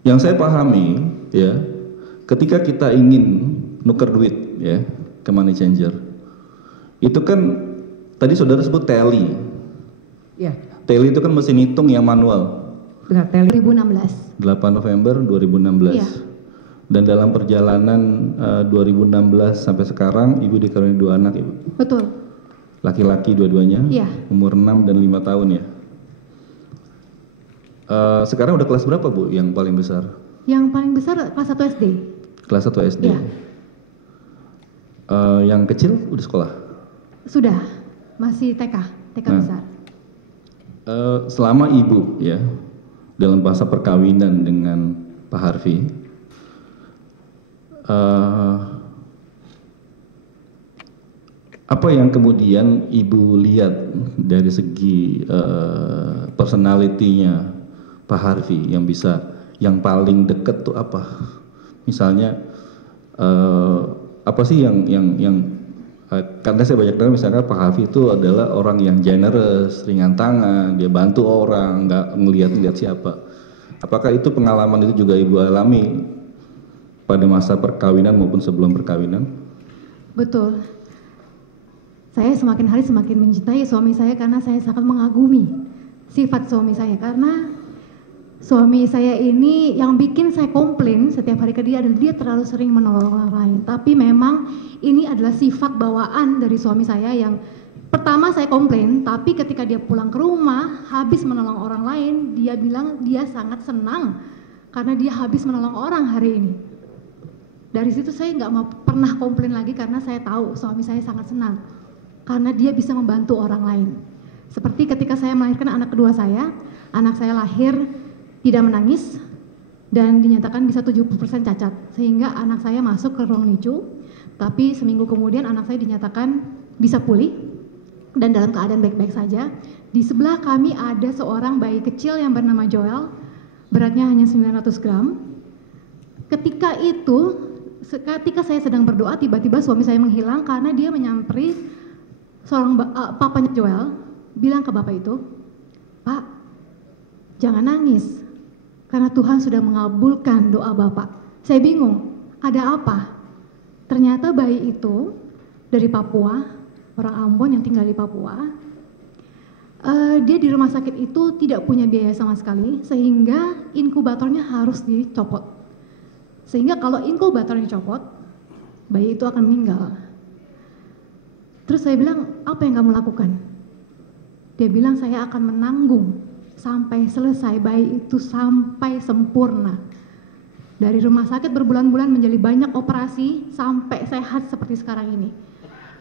Yang saya pahami ya, ketika kita ingin nuker duit ya ke money changer, itu kan tadi saudara sebut tally. Iya. Tally itu kan mesin hitung yang manual. Benar, tally 2016. 8 November 2016. Iya. Dan dalam perjalanan 2016 sampai sekarang Ibu dikaruniai 2 anak, Ibu. Betul. Laki-laki dua-duanya. Iya. Umur 6 dan 5 tahun ya. Sekarang udah kelas berapa, Bu, yang paling besar? Yang paling besar kelas 1 SD. Kelas 1 SD. Iya. Yang kecil udah sekolah? Sudah, masih TK besar. Selama Ibu ya dalam masa perkawinan dengan Pak Harvey, apa yang kemudian Ibu lihat dari segi personality-nya Pak Harvey yang paling deket tuh apa? Misalnya apa sih yang karena saya banyak dengar misalkan Pak Harvey itu adalah orang yang generous, ringan tangan, dia bantu orang, nggak ngelihat siapa. Apakah itu pengalaman itu juga Ibu alami pada masa perkawinan maupun sebelum perkawinan? Betul. Saya semakin hari semakin mencintai suami saya karena saya sangat mengagumi sifat suami saya. Karena suami saya ini yang bikin saya komplain setiap hari ke dia adalah dia terlalu sering menolong orang lain. Tapi memang ini adalah sifat bawaan dari suami saya yang pertama saya komplain, tapi ketika dia pulang ke rumah habis menolong orang lain, dia bilang dia sangat senang karena dia habis menolong orang hari ini. Dari situ saya nggak mau pernah komplain lagi karena saya tahu suami saya sangat senang karena dia bisa membantu orang lain. Seperti ketika saya melahirkan anak kedua saya, anak saya lahir tidak menangis dan dinyatakan bisa 70% cacat, sehingga anak saya masuk ke ruang NICU, tapi seminggu kemudian anak saya dinyatakan bisa pulih dan dalam keadaan baik-baik saja. Di sebelah kami ada seorang bayi kecil yang bernama Joel, beratnya hanya 900 gram. Ketika saya sedang berdoa, tiba-tiba suami saya menghilang karena dia menyamperi seorang papanya Joel, bilang ke bapak itu, "Pak, jangan nangis, karena Tuhan sudah mengabulkan doa Bapak." Saya bingung, ada apa? Ternyata bayi itu dari Papua, orang Ambon yang tinggal di Papua. Dia di rumah sakit itu tidak punya biaya sama sekali, sehingga inkubatornya harus dicopot. Sehingga kalau inkubatornya dicopot, bayi itu akan meninggal. Terus saya bilang, apa yang kamu lakukan? Dia bilang, saya akan menanggung sampai selesai bayi itu sampai sempurna. Dari rumah sakit berbulan-bulan menjadi banyak operasi sampai sehat seperti sekarang ini.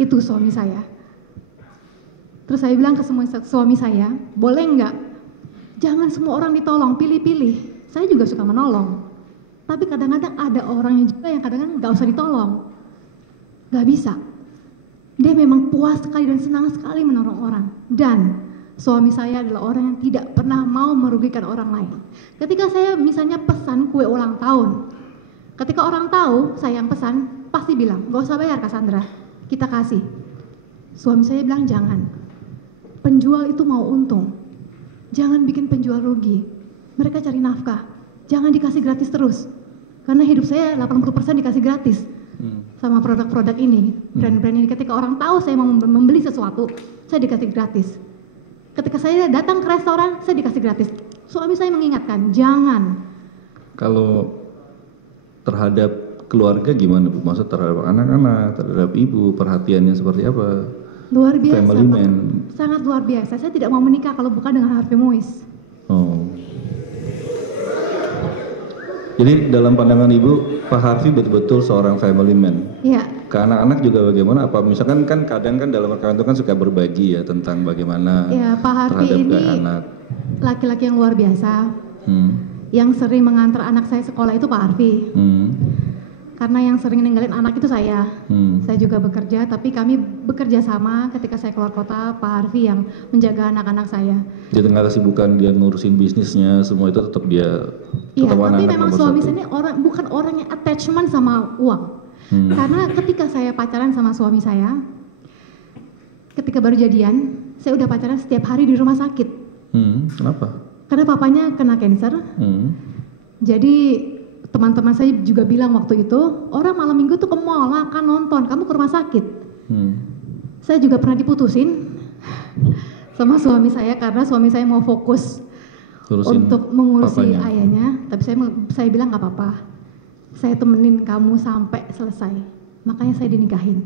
Itu suami saya. Terus saya bilang ke suami saya, boleh enggak? Jangan semua orang ditolong, pilih-pilih. Saya juga suka menolong. Tapi kadang-kadang ada orangnya juga yang kadang-kadang nggak usah ditolong. Nggak bisa. Dia memang puas sekali dan senang sekali menolong orang. Dan Suami saya adalah orang yang tidak pernah mau merugikan orang lain. Ketika saya misalnya pesan kue ulang tahun, ketika orang tahu saya yang pesan, pasti bilang, gak usah bayar Cassandra, kita kasih. Suami saya bilang jangan. Penjual itu mau untung. Jangan bikin penjual rugi. Mereka cari nafkah. Jangan dikasih gratis terus. Karena hidup saya 80% dikasih gratis. Sama produk-produk ini, brand-brand ini. Ketika orang tahu saya mau membeli sesuatu, saya dikasih gratis. Ketika saya datang ke restoran, saya dikasih gratis. Suami saya mengingatkan, jangan. Kalau terhadap keluarga gimana Bu? Maksud terhadap anak-anak, terhadap ibu, perhatiannya seperti apa? Luar biasa, Family man. Sangat luar biasa. Saya tidak mau menikah kalau bukan dengan Harvey Muiz. Oh. Jadi dalam pandangan Ibu, Pak Harvey betul-betul seorang family man. Iya. Ke anak-anak juga bagaimana? Apa misalkan kan kadang kan dalam rekaman itu kan suka berbagi ya tentang bagaimana Ya, Pak Harvey terhadap ini anak. laki-laki yang luar biasa. Yang sering mengantar anak saya sekolah itu Pak Harvey. Karena yang sering ninggalin anak itu saya. Saya juga bekerja, tapi kami bekerja sama ketika saya keluar kota, Pak Harvey yang menjaga anak-anak saya. Di tengah kesibukan dia ngurusin bisnisnya, semua itu tetap dia. Iya, tapi memang suami saya ini bukan orang yang attachment sama uang. Karena ketika saya pacaran sama suami saya, ketika baru jadian, saya udah pacaran setiap hari di rumah sakit. Kenapa? Karena papanya kena cancer. Jadi teman-teman saya juga bilang waktu itu, orang malam minggu tuh ke mall, makan, nonton, kamu ke rumah sakit. Saya juga pernah diputusin sama suami saya karena suami saya mau fokus untuk mengurusi ayahnya, tapi saya bilang nggak apa-apa, saya temenin kamu sampai selesai, makanya saya dinikahin.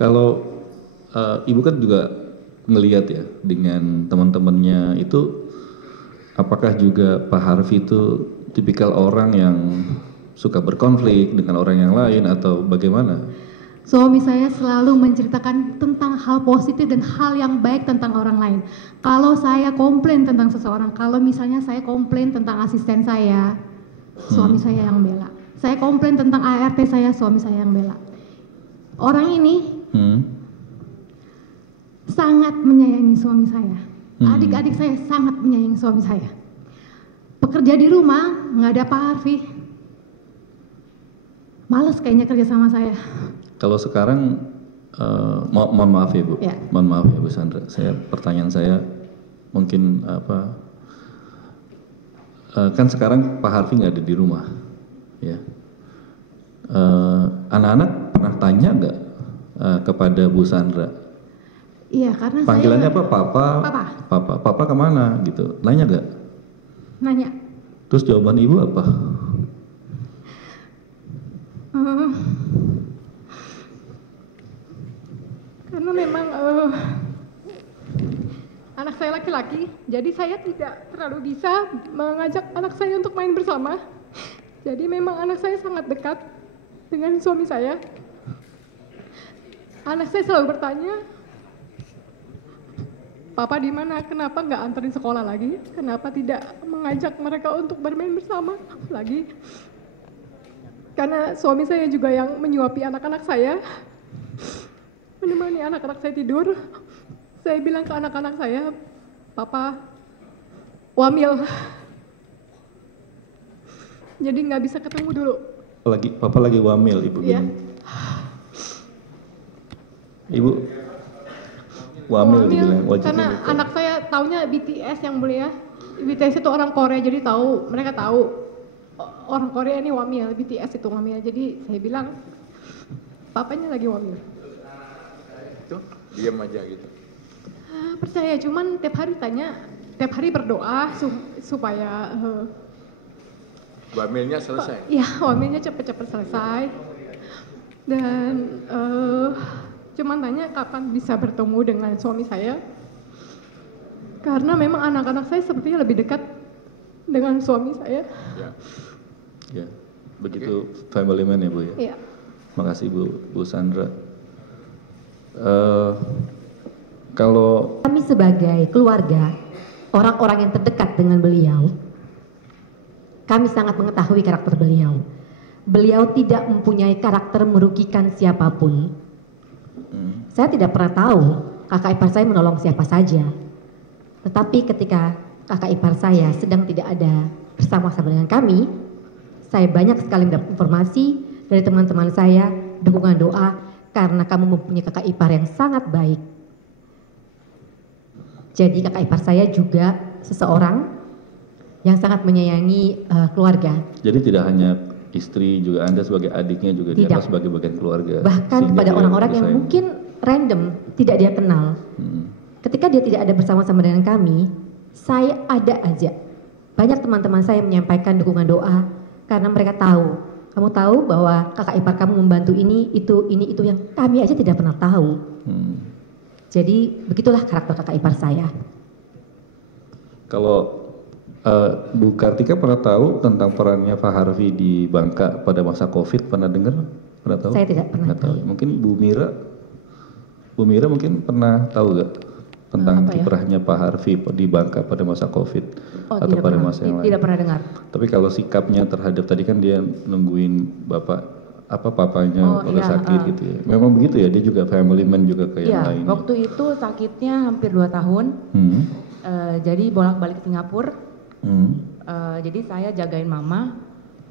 Kalau Ibu kan juga ngelihat ya dengan teman-temannya itu, apakah juga Pak Harvey itu tipikal orang yang suka berkonflik dengan orang yang lain atau bagaimana? Suami saya selalu menceritakan tentang hal positif dan hal yang baik tentang orang lain. Kalau saya komplain tentang seseorang, kalau misalnya saya komplain tentang asisten saya, suami saya yang bela. Saya komplain tentang ART saya, suami saya yang bela. Orang ini sangat menyayangi suami saya. Adik-adik saya sangat menyayangi suami saya. Pekerja di rumah, nggak ada Pak Harvey. Males kayaknya kerja sama saya. Kalau sekarang, mohon maaf ya Bu, mohon maaf ya Bu Sandra, pertanyaan saya mungkin apa, kan sekarang Pak Harvey nggak ada di rumah, ya. Anak-anak pernah tanya nggak kepada Bu Sandra? Iya, karena panggilannya saya, apa? Papa kemana gitu, nanya nggak? Nanya. Terus jawaban Ibu apa? Karena memang anak saya laki-laki, jadi saya tidak terlalu bisa mengajak anak saya untuk main bersama. Jadi memang anak saya sangat dekat dengan suami saya. Anak saya selalu bertanya, Papa di mana? Kenapa nggak anterin sekolah lagi? Kenapa tidak mengajak mereka untuk bermain bersama lagi? Karena suami saya juga yang menyuapi anak-anak saya, menemani anak-anak saya tidur. Saya bilang ke anak-anak saya, Papa wamil, jadi nggak bisa ketemu dulu. Papa lagi wamil, Ibu. Iya. Ibu wamil dibilang, wajib karena gitu. anak saya taunya BTS yang mulia. BTS itu orang Korea, jadi mereka tahu orang Korea ini wamil, BTS itu wamil. Jadi saya bilang, papanya lagi wamil. Itu diam aja gitu. Percaya, cuman tiap hari tanya, tiap hari berdoa supaya wamilnya selesai. Ya, wamilnya cepet-cepet selesai. Dan cuman tanya kapan bisa bertemu dengan suami saya. Karena memang anak-anak saya sepertinya lebih dekat dengan suami saya. Ya, begitu family man ya Bu ya. Iya. Makasih Bu Sandra. Kalau kami sebagai keluarga, orang-orang yang terdekat dengan beliau, kami sangat mengetahui karakter beliau. Beliau tidak mempunyai karakter merugikan siapapun. Saya tidak pernah tahu kakak ipar saya menolong siapa saja. Tetapi ketika kakak ipar saya sedang tidak ada bersama-sama dengan kami, saya banyak sekali mendapat informasi dari teman-teman saya, dukungan doa, karena kamu mempunyai kakak ipar yang sangat baik. Jadi kakak ipar saya juga seseorang yang sangat menyayangi keluarga. Jadi tidak hanya istri, juga Anda sebagai adiknya juga Tidak. dianggap sebagai bagian keluarga. Bahkan Sehingga kepada dia orang-orang yang bersayang. mungkin random, tidak dia kenal. Ketika dia tidak ada bersama-sama dengan kami, saya ada aja. Banyak teman-teman saya menyampaikan dukungan doa karena mereka tahu, kamu tahu bahwa kakak ipar kamu membantu ini, itu yang kami aja tidak pernah tahu. Jadi begitulah karakter kakak ipar saya. Kalau Bu Kartika pernah tahu tentang perannya Pak Harvey di Bangka pada masa COVID, pernah dengar? Pernah tahu? Saya tidak pernah tahu. Mungkin Bu Mira mungkin pernah tahu gak tentang kiprahnya Pak Harvey di Bangka pada masa COVID atau tidak pada pernah. masa yang lain? Tidak pernah dengar. Tapi kalau sikapnya terhadap tadi kan dia nungguin papanya oleh sakit gitu ya. Memang begitu ya, dia juga family man juga kayak yang lain. Waktu itu sakitnya hampir 2 tahun. Jadi bolak-balik ke Singapura. Jadi saya jagain mama,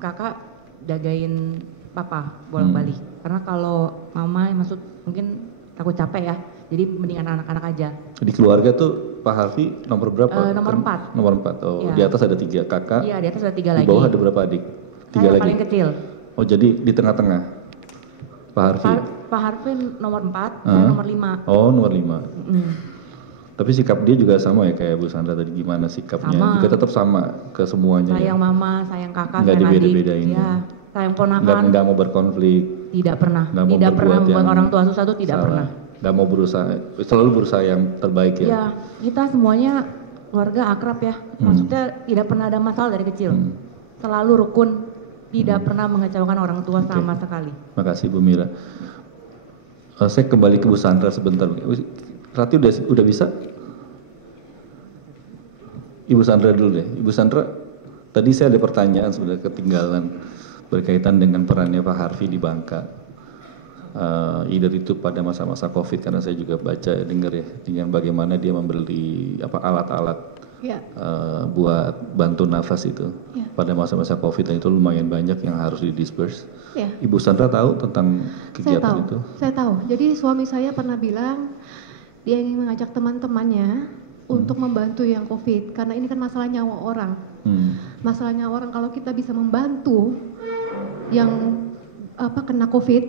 kakak jagain papa bolak-balik. Karena kalau mama maksud mungkin takut capek ya. Jadi mendingan anak-anak aja. Di keluarga tuh Pak Harvey nomor berapa? Nomor 4. Nomor 4. Oh, Iya. Di atas ada 3 kakak. Iya, di atas ada 3 lagi. Di bawah ada berapa adik? 3 Saya lagi. paling kecil. Oh, jadi di tengah-tengah. Pak Harvey. Pak Harvey nomor 4, saya nomor 5. Oh, nomor 5. Tapi sikap dia juga sama ya kayak Bu Sandra tadi, gimana sikapnya? Sama. Juga tetap sama ke semuanya. Sayang ya? mama, sayang kakak, Nggak sayang adik. dibeda-bedain. Ya, sayang ponakan. Nggak mau berkonflik. Tidak pernah. Nggak mau Tidak pernah berbuat membuat yang orang tua susah itu tidak salah. pernah. Nggak mau berusaha, selalu berusaha yang terbaik ya. Ya, kita semuanya keluarga akrab ya. Maksudnya tidak pernah ada masalah dari kecil. Selalu rukun, tidak pernah mengecewakan orang tua sama sekali. Makasih Bu Mira. Saya kembali ke Bu Sandra sebentar. Rati udah bisa? Ibu Sandra dulu deh. Ibu Sandra, tadi saya ada pertanyaan sebenarnya ketinggalan berkaitan dengan perannya Pak Harvey di Bangka. Either itu pada masa-masa COVID, karena saya juga baca dengar ya dengan bagaimana dia membeli alat-alat buat bantu nafas itu pada masa-masa COVID, dan itu lumayan banyak yang harus didisperse. Ibu Sandra tahu tentang kegiatan itu? Saya tahu. Jadi suami saya pernah bilang dia ingin mengajak teman-temannya untuk membantu yang COVID, karena ini kan masalah nyawa orang. Masalah nyawa orang, kalau kita bisa membantu yang kena COVID,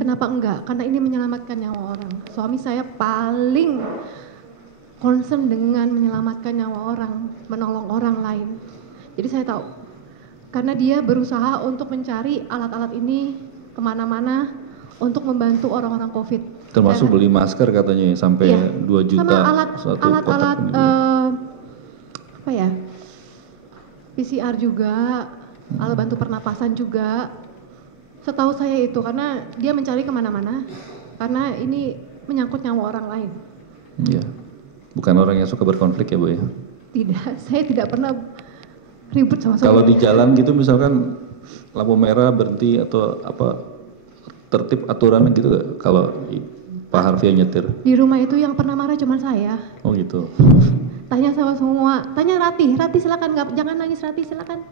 kenapa enggak? Karena ini menyelamatkan nyawa orang. Suami saya paling concern dengan menyelamatkan nyawa orang, menolong orang lain. Jadi saya tahu, karena dia berusaha untuk mencari alat-alat ini kemana-mana untuk membantu orang-orang COVID. Termasuk beli masker katanya sampai 2 juta. Sama alat-alat PCR juga, alat bantu pernapasan juga. Setahu saya itu, karena dia mencari kemana-mana, karena ini menyangkut nyawa orang lain. Iya, bukan orang yang suka berkonflik ya Bu ya? Tidak, saya tidak pernah ribut sama suami. Kalau di jalan gitu misalkan lampu merah berhenti atau tertib aturan gitu gak? Kalau Pak Harvey yang nyetir? Di rumah itu yang pernah marah cuma saya. Oh gitu. Tanya sama semua, tanya Rati silakan, jangan nangis Rati silakan.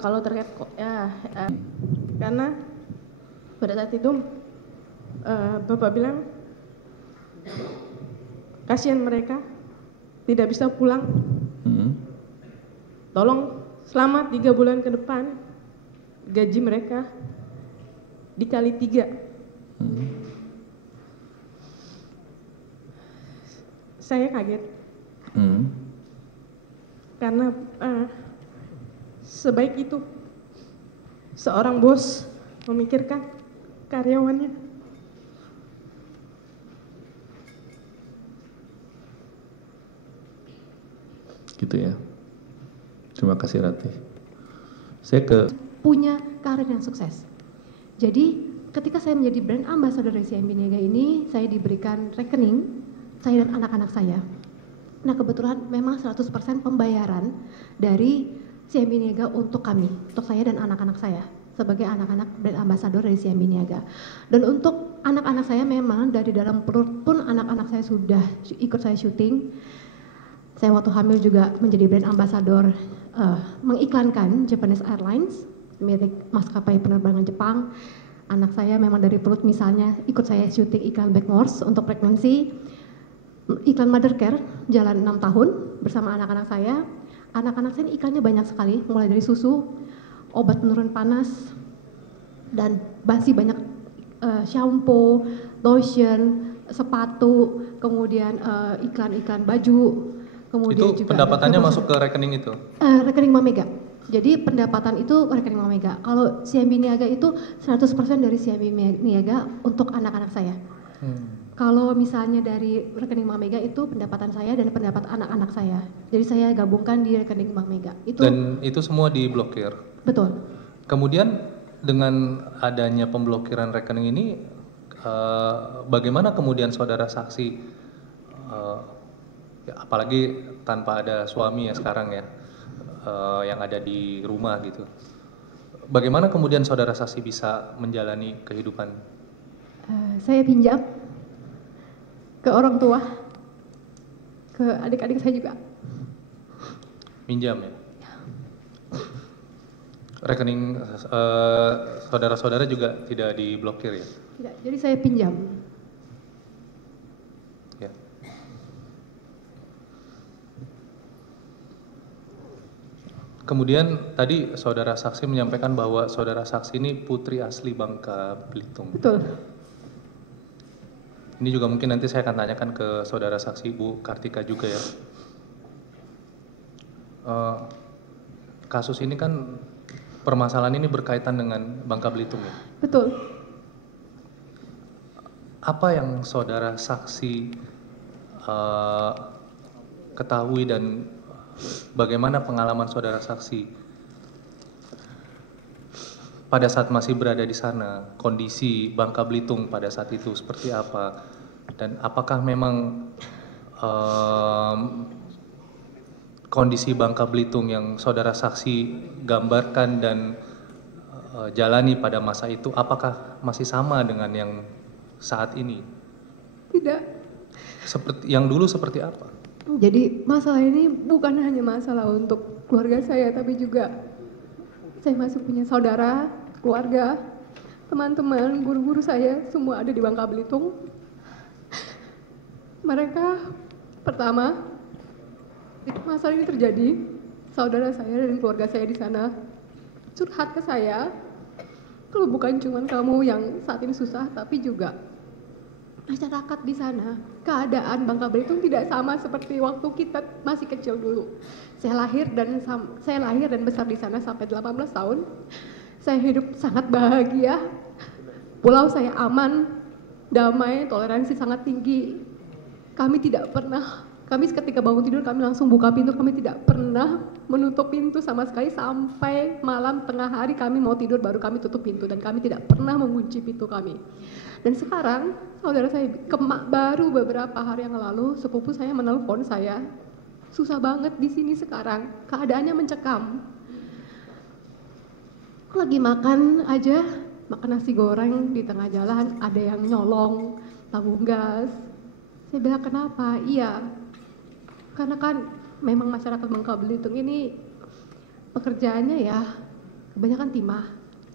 Kalau terkait karena pada saat itu Bapak bilang kasihan mereka tidak bisa pulang. Tolong selama 3 bulan ke depan gaji mereka dikali 3. Saya kaget. Karena sebaik itu seorang bos memikirkan karyawannya. Gitu ya. Terima kasih Rati. Saya punya karir yang sukses. Jadi ketika saya menjadi brand ambassador dari CIMB Niaga ini, saya diberikan rekening saya dan anak-anak saya. Nah kebetulan memang 100% pembayaran dari CIMB Niaga untuk kami, untuk saya dan anak-anak saya. sebagai anak-anak brand ambassador dari CIMB Niaga. Dan untuk anak-anak saya memang dari dalam perut pun anak-anak saya sudah ikut saya syuting. Saya waktu hamil juga menjadi brand ambassador mengiklankan Japanese Airlines milik maskapai penerbangan Jepang. Anak saya memang dari perut misalnya ikut saya syuting iklan Blackmores untuk pregnancy. Iklan Mothercare jalan 6 tahun bersama anak-anak saya. Anak-anak saya ini iklannya banyak sekali, mulai dari susu, obat penurun panas, dan masih banyak shampoo, lotion, sepatu, kemudian iklan-iklan baju, kemudian itu juga pendapatannya masuk ke rekening itu? Rekening Mamega. Jadi pendapatan itu rekening Mamega. Kalau CIMB Niaga itu 100% dari CIMB Niaga untuk anak-anak saya. Kalau misalnya dari rekening Mamega itu pendapatan saya dan pendapat anak-anak saya. Jadi saya gabungkan di rekening Mamega. Dan itu semua diblokir? Betul. Kemudian dengan adanya pemblokiran rekening ini, bagaimana kemudian saudara saksi, ya, apalagi tanpa ada suami ya sekarang ya, yang ada di rumah gitu. Bagaimana kemudian saudara saksi bisa menjalani kehidupan? Saya pinjam ke orang tua, ke adik-adik saya juga. Minjam ya? Rekening saudara-saudara juga tidak diblokir ya? Tidak, jadi saya pinjam. Ya. Kemudian tadi saudara saksi menyampaikan bahwa saudara saksi ini putri asli Bangka Belitung. Betul. Ini juga mungkin nanti saya akan tanyakan ke saudara saksi Bu Kartika juga ya. Kasus ini kan, permasalahan ini berkaitan dengan Bangka Belitung ya? Betul. Apa yang saudara saksi ketahui dan bagaimana pengalaman saudara saksi pada saat masih berada di sana, kondisi Bangka Belitung pada saat itu seperti apa, dan apakah memang kondisi Bangka Belitung yang saudara saksi gambarkan dan jalani pada masa itu, apakah masih sama dengan yang saat ini? Tidak. Seperti yang dulu seperti apa? Jadi masalah ini bukan hanya masalah untuk keluarga saya, tapi juga saya masih punya saudara, keluarga, teman-teman, guru-guru saya, semua ada di Bangka Belitung. Mereka pertama, masalah ini terjadi, saudara saya dan keluarga saya di sana curhat ke saya, kalau bukan cuma kamu yang saat ini susah, tapi juga masyarakat di sana. Keadaan Bangka Belitung tidak sama seperti waktu kita masih kecil dulu. Saya lahir dan besar di sana sampai 18 tahun. Saya hidup sangat bahagia. Pulau saya aman, damai, toleransi sangat tinggi. Kami ketika bangun tidur kami langsung buka pintu, kami tidak pernah menutup pintu sama sekali sampai malam tengah hari kami mau tidur baru kami tutup pintu, dan kami tidak pernah mengunci pintu kami. Dan sekarang saudara saya baru beberapa hari yang lalu sepupu saya menelpon saya, susah banget di sini sekarang, keadaannya mencekam. Lagi makan aja, makan nasi goreng di tengah jalan ada yang nyolong tabung gas. Saya bilang kenapa? Iya, karena kan memang masyarakat Bangka Belitung ini pekerjaannya ya kebanyakan timah.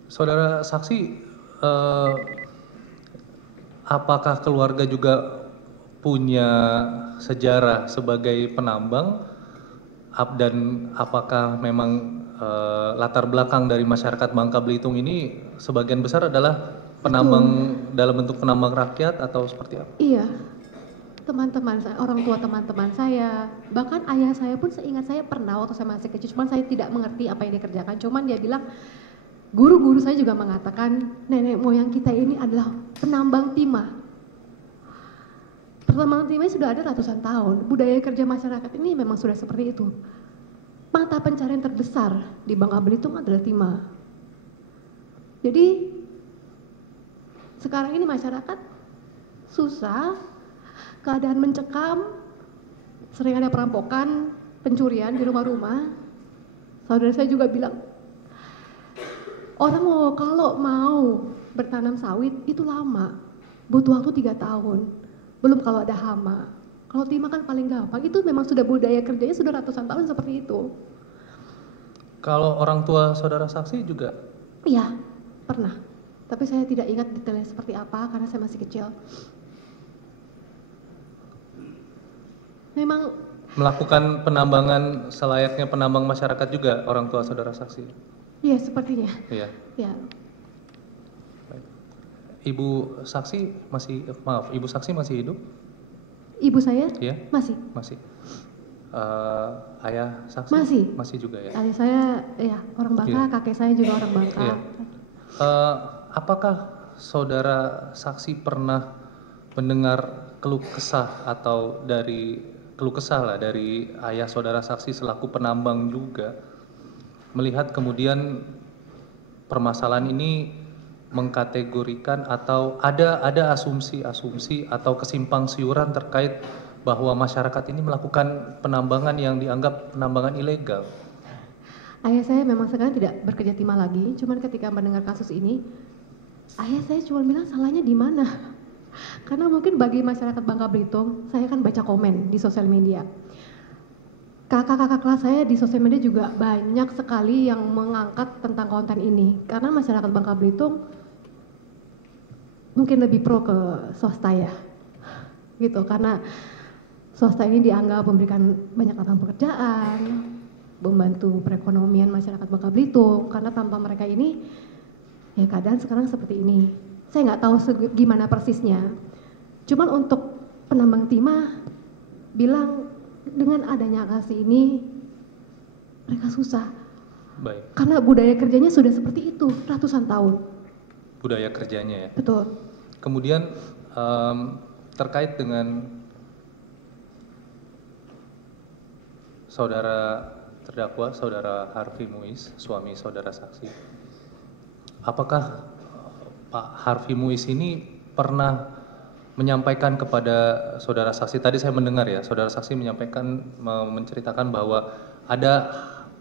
Saudara saksi, apakah keluarga juga punya sejarah sebagai penambang, dan apakah memang latar belakang dari masyarakat Bangka Belitung ini sebagian besar adalah penambang dalam bentuk penambang rakyat atau seperti apa? Iya, teman-teman saya, orang tua teman-teman saya, bahkan ayah saya pun seingat saya pernah waktu saya masih kecil, cuman saya tidak mengerti apa yang dikerjakan, cuman dia bilang, guru-guru saya juga mengatakan nenek moyang kita ini adalah penambang timah. Penambang timah sudah ada ratusan tahun, budaya kerja masyarakat ini memang sudah seperti itu. Mata pencarian terbesar di Bangka Belitung adalah timah. Jadi sekarang ini masyarakat susah, keadaan mencekam, sering ada perampokan, pencurian di rumah-rumah. Saudara saya juga bilang, Orang kalau mau bertanam sawit itu lama, butuh waktu 3 tahun. Belum kalau ada hama. Kalau timah kan paling gampang. Itu memang sudah budaya kerjanya sudah ratusan tahun seperti itu. Kalau orang tua saudara saksi juga? Iya, pernah. Tapi saya tidak ingat detailnya seperti apa karena saya masih kecil. Memang Melakukan penambangan selayaknya penambang masyarakat juga orang tua saudara saksi? iya sepertinya. Iya. Ya. Ibu saksi masih, maaf, ibu saksi masih hidup? Ibu saya? Iya. Masih. Masih. Ayah saksi? Masih. Masih juga ya? Ayah saya ya orang Bangka, Iya. kakek saya juga orang Bangka. Iya. Apakah saudara saksi pernah mendengar keluh kesah atau dari keluh kesah lah dari ayah saudara saksi selaku penambang juga, melihat kemudian permasalahan ini mengkategorikan atau ada asumsi-asumsi atau kesimpang siuran terkait bahwa masyarakat ini melakukan penambangan yang dianggap penambangan ilegal? Ayah saya memang sekarang tidak bekerja timah lagi, cuman ketika mendengar kasus ini, ayah saya cuma bilang salahnya di mana? Karena mungkin bagi masyarakat Bangka Belitung, saya kan baca komen di sosial media. Kakak-kakak kelas saya di sosial media juga banyak sekali yang mengangkat tentang konten ini. Karena masyarakat Bangka Belitung mungkin lebih pro ke swasta ya. Gitu, karena swasta ini dianggap memberikan banyak lapangan pekerjaan, membantu perekonomian masyarakat Bangka Belitung. Karena tanpa mereka ini, ya keadaan sekarang seperti ini. Saya nggak tahu gimana persisnya. Cuman untuk penambang timah bilang dengan adanya kasih ini mereka susah. Baik. Karena budaya kerjanya sudah seperti itu ratusan tahun. Budaya kerjanya ya. Betul. Kemudian terkait dengan saudara terdakwa, saudara Harvey Muiz, suami saudara saksi, apakah Pak Harvey Muiz ini pernah menyampaikan kepada saudara saksi, tadi saya mendengar ya, saudara saksi menyampaikan, menceritakan bahwa ada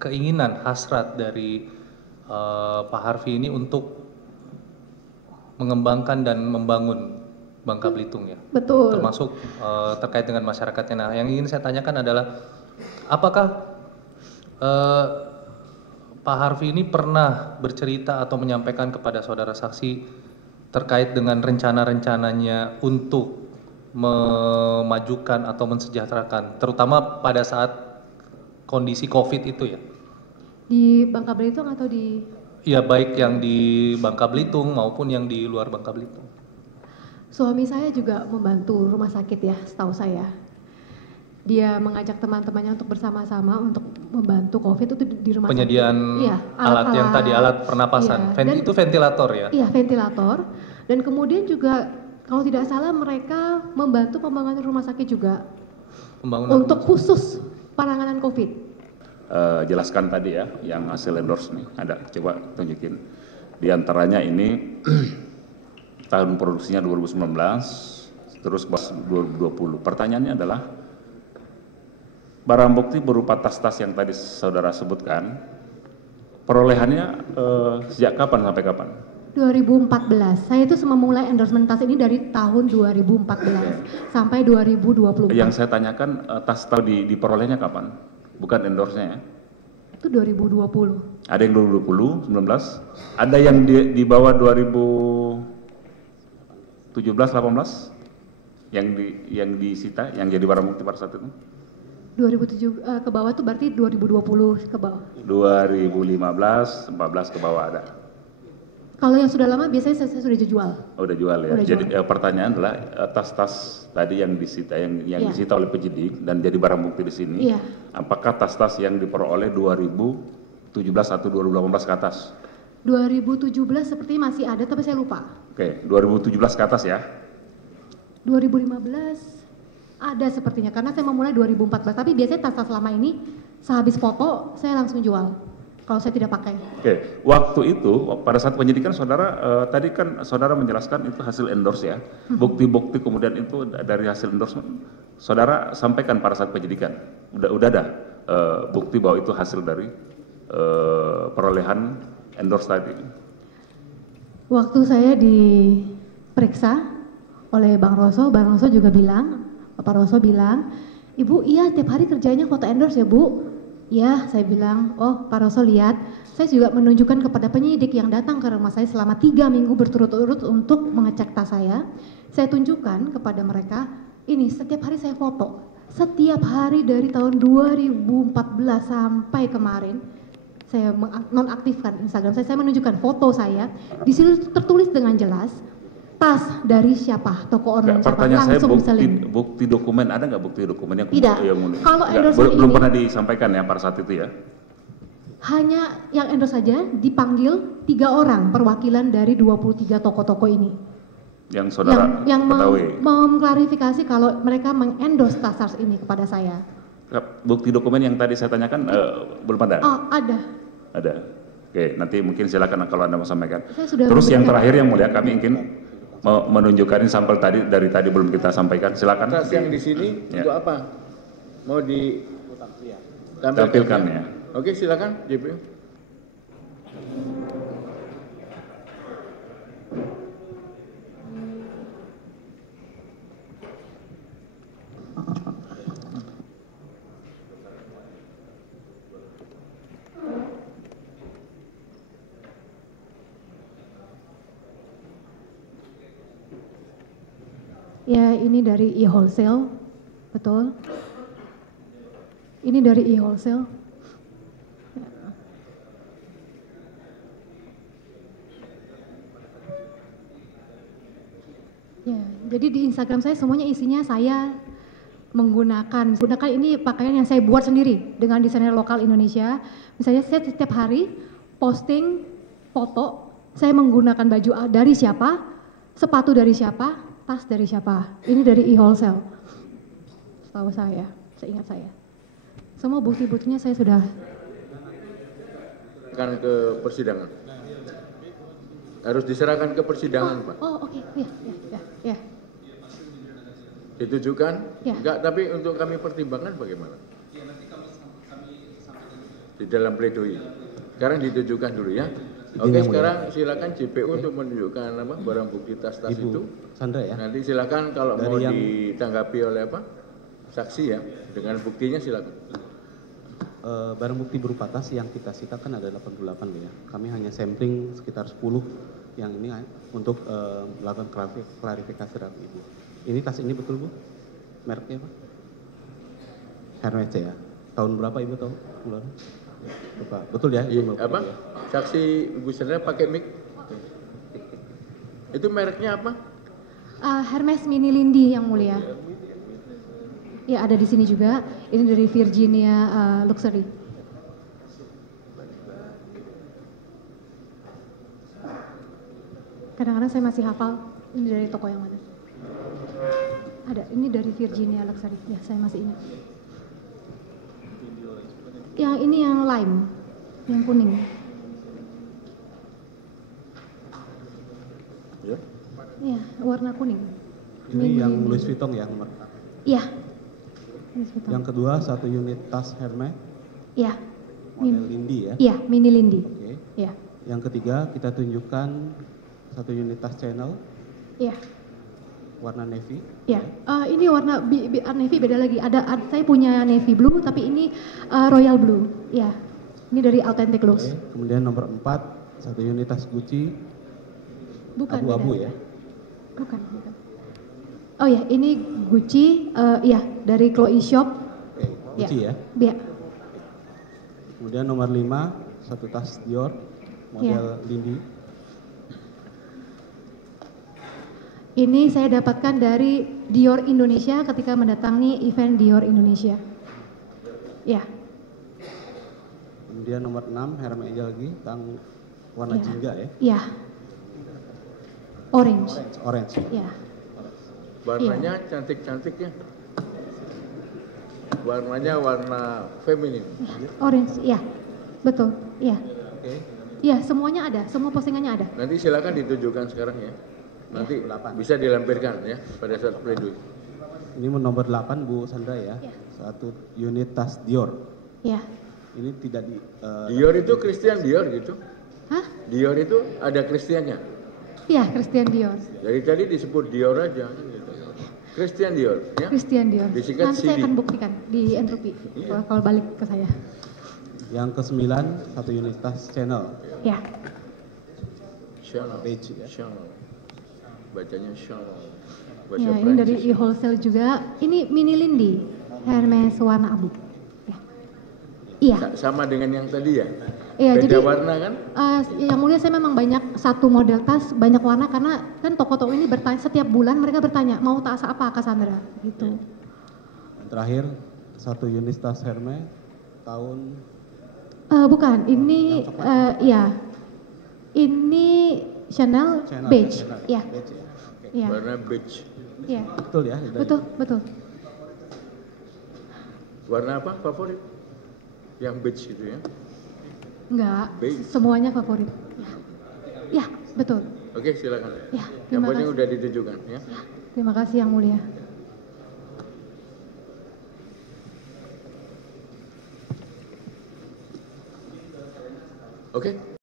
keinginan, hasrat dari Pak Harvey ini untuk mengembangkan dan membangun Bangka Belitung ya? Betul. Termasuk terkait dengan masyarakatnya. Nah, yang ingin saya tanyakan adalah, apakah Pak Harvey ini pernah bercerita atau menyampaikan kepada saudara saksi terkait dengan rencana-rencananya untuk memajukan atau mensejahterakan, terutama pada saat kondisi COVID itu ya? Di Bangka Belitung atau di? Ya, baik yang di Bangka Belitung maupun yang di luar Bangka Belitung. Suami saya juga membantu rumah sakit ya, setahu saya. Dia mengajak teman-temannya untuk bersama-sama untuk membantu COVID itu di rumah penyediaan sakit. Iya, alat yang tadi, alat pernapasan. Iya, itu ventilator ya? Iya, ventilator. Dan kemudian juga kalau tidak salah mereka membantu pembangunan rumah sakit juga. Pembangunan untuk khusus penanganan COVID. Jelaskan tadi ya, yang hasil endorse nih, ada, coba tunjukin. Di antaranya ini tahun produksinya 2019, terus 2020. Pertanyaannya adalah, barang bukti berupa tas-tas yang tadi saudara sebutkan, perolehannya sejak kapan sampai kapan? 2014. Saya itu memulai endorsement tas ini dari tahun 2014 sampai 2024. Yang saya tanyakan tas tahu diperolehnya kapan? Bukan endorse-nya ya? Itu 2020. Ada yang 2020, 19, ada yang di bawah 2017, 18 yang disita, yang jadi barang bukti pada saat itu? 2007 ke bawah itu berarti 2020 ke bawah. 2015, 14 ke bawah ada. Kalau yang sudah lama biasanya saya sudah jual. Oh, udah jual ya. Udah Jadi jual. pertanyaan adalah tas-tas tadi yang disita, yang Iya. disita oleh penyidik dan jadi barang bukti di sini, Iya. apakah tas-tas yang diperoleh 2017 atau 2018 ke atas? 2017 seperti masih ada tapi saya lupa. Oke, 2017 ke atas ya. 2015 ada sepertinya karena saya memulai 2014 tapi biasanya tas-tas lama ini sehabis foto saya langsung jual kalau saya tidak pakai. Oke, waktu itu pada saat penyidikan saudara tadi kan saudara menjelaskan itu hasil endorse ya. Bukti-bukti kemudian itu dari hasil endorsement saudara sampaikan pada saat penyidikan. Udah ada bukti bahwa itu hasil dari perolehan endorse tadi. Waktu saya diperiksa oleh Bang Roso juga bilang, Bapak Roso bilang, Ibu iya tiap hari kerjanya foto endorse ya Bu? Ya, saya bilang, oh Pak Roso lihat, saya juga menunjukkan kepada penyidik yang datang ke rumah saya selama 3 minggu berturut-turut untuk mengecek tas saya. Saya tunjukkan kepada mereka, ini setiap hari saya foto. Setiap hari dari tahun 2014 sampai kemarin, saya nonaktifkan Instagram saya menunjukkan foto saya. Di sini tertulis dengan jelas, tas dari siapa, toko online siapa, pertanyaan saya langsung bisa link. bukti dokumen, ada nggak bukti dokumen yang Tidak. Kalau endorse belum ini- pernah disampaikan ya pada saat itu ya? Hanya yang endorse saja dipanggil 3 orang perwakilan dari 23 toko-toko ini. Yang saudara yang ketahui. mengklarifikasi kalau mereka mengendorse tas ini kepada saya. Bukti dokumen yang tadi saya tanyakan belum ada? Oh, ada. Ada. Oke, nanti mungkin silakan kalau Anda mau sampaikan. Saya sudah Terus yang memberikan. terakhir yang mulia kami ingin menunjukkan sampel tadi dari tadi belum kita sampaikan. Silakan. Tas yang di sini Ya. untuk apa? Mau Tampilkan ya. Oke, silakan JPU. Ya, ini dari e-wholesale, betul. Ini dari e-wholesale. Ya, jadi di Instagram saya semuanya isinya saya menggunakan ini pakaian yang saya buat sendiri dengan desainer lokal Indonesia. Misalnya saya setiap hari posting foto saya menggunakan baju dari siapa, sepatu dari siapa, tas dari siapa. Ini dari e-wholesale. Setahu saya, seingat saya. Semua bukti-buktinya saya sudah Akan ke persidangan. Harus diserahkan ke persidangan, Pak. Oh, oke. Ya. Ditujukan? Ya. Enggak, tapi untuk kami pertimbangkan bagaimana? Di dalam pledoi. Sekarang ditujukan dulu ya. Oke, sekarang silakan JPU untuk menunjukkan apa barang bukti tas-tas Ibu itu. Sandra ya. Nanti silakan kalau Dari mau yang- ditanggapi oleh apa? Saksi ya. Dengan buktinya silakan. Barang bukti berupa tas yang kita sita kan ada 88 ya. Kami hanya sampling sekitar 10 yang ini untuk melakukan klarifikasi terhadap Ibu. Ini tas ini betul Bu? Mereknya apa? Hermes ya. Tahun berapa Ibu tahu? Bulan? Lupa. Betul ya? Iya, Ibu? apa? Saksi Ibu Sandra pakai mic. Itu mereknya apa? Hermes Mini Lindy yang mulia. Ya, ada di sini juga. Ini dari Virginia Luxury. Kadang-kadang saya masih hafal. Ini dari toko yang mana? Ada. Ini dari Virginia Luxury. Ya, saya masih ingat. Yang ini yang lime, yang kuning. Ya. Iya, warna kuning. Ini yang Louis Vuitton ya nomor. Iya. Yang kedua satu unit tas Hermes Iya. model Lindy ya. Iya, Mini Lindy. Oke. Iya. Yang ketiga kita tunjukkan satu unit tas Chanel Iya. warna navy. Ya, ini warna navy beda lagi. Saya punya navy blue, tapi ini royal blue. Ya, ini dari Authentic Looks. Oke. Kemudian nomor 4 satu unit tas Gucci Bukan. abu-abu beda. ya. Bukan. Oh ya, ini Gucci. Ya, dari Chloe Shop. Oke, Gucci ya. Ya. Kemudian nomor 5 satu tas Dior model Lindy. Ini saya dapatkan dari Dior Indonesia ketika mendatangi event Dior Indonesia. Ya. Kemudian nomor 6 Hermes lagi tang warna Ya. jingga ya. Ya. Orange. Orange. Ya. Warnanya cantik-cantik ya. Warnanya warna feminin. Orange. Ya. Betul. Ya. Oke. Ya, semuanya ada. Semua postingannya ada. Nanti silakan ditunjukkan sekarang ya. Nanti bisa dilampirkan ya pada saat pledoi. Ini nomor 8 Bu Sandra ya. Satu unit tas Dior. Ya. Ini tidak di Dior itu Christian Dior gitu. Hah? Dior itu ada Christiannya. Iya, Christian Dior. Dari tadi disebut Dior aja. Gitu. Christian Dior, ya? Christian Dior. Disingkat Nanti saya CD. akan buktikan di entropy kalau balik ke saya. Yang ke-9, 1 unit tas Chanel. Ya. Chanel. Beige, ya. Chanel. Bacanya Chanel. Ya, ini dari e-wholesale juga. Ini mini Lindy, Hermes warna abu. Ya. Iya. Sama dengan yang tadi ya? Iya, beda jadi warna kan? Yang mulia saya memang banyak satu model tas banyak warna karena kan toko-toko ini bertanya setiap bulan mereka bertanya mau tas apa Cassandra gitu. Terakhir 1 unit tas Hermes tahun Bukan, ini ya ini Chanel beige, ya. Ya. Warna beige. Ya. Betul ya? Betul, betul. Warna apa favorit? Yang beige itu ya? Enggak, Beige. semuanya favorit. Ya, betul. Oke, silakan. Ya, Yang terima penting kasih. udah ditujukan ya. Terima kasih Yang Mulia. Oke.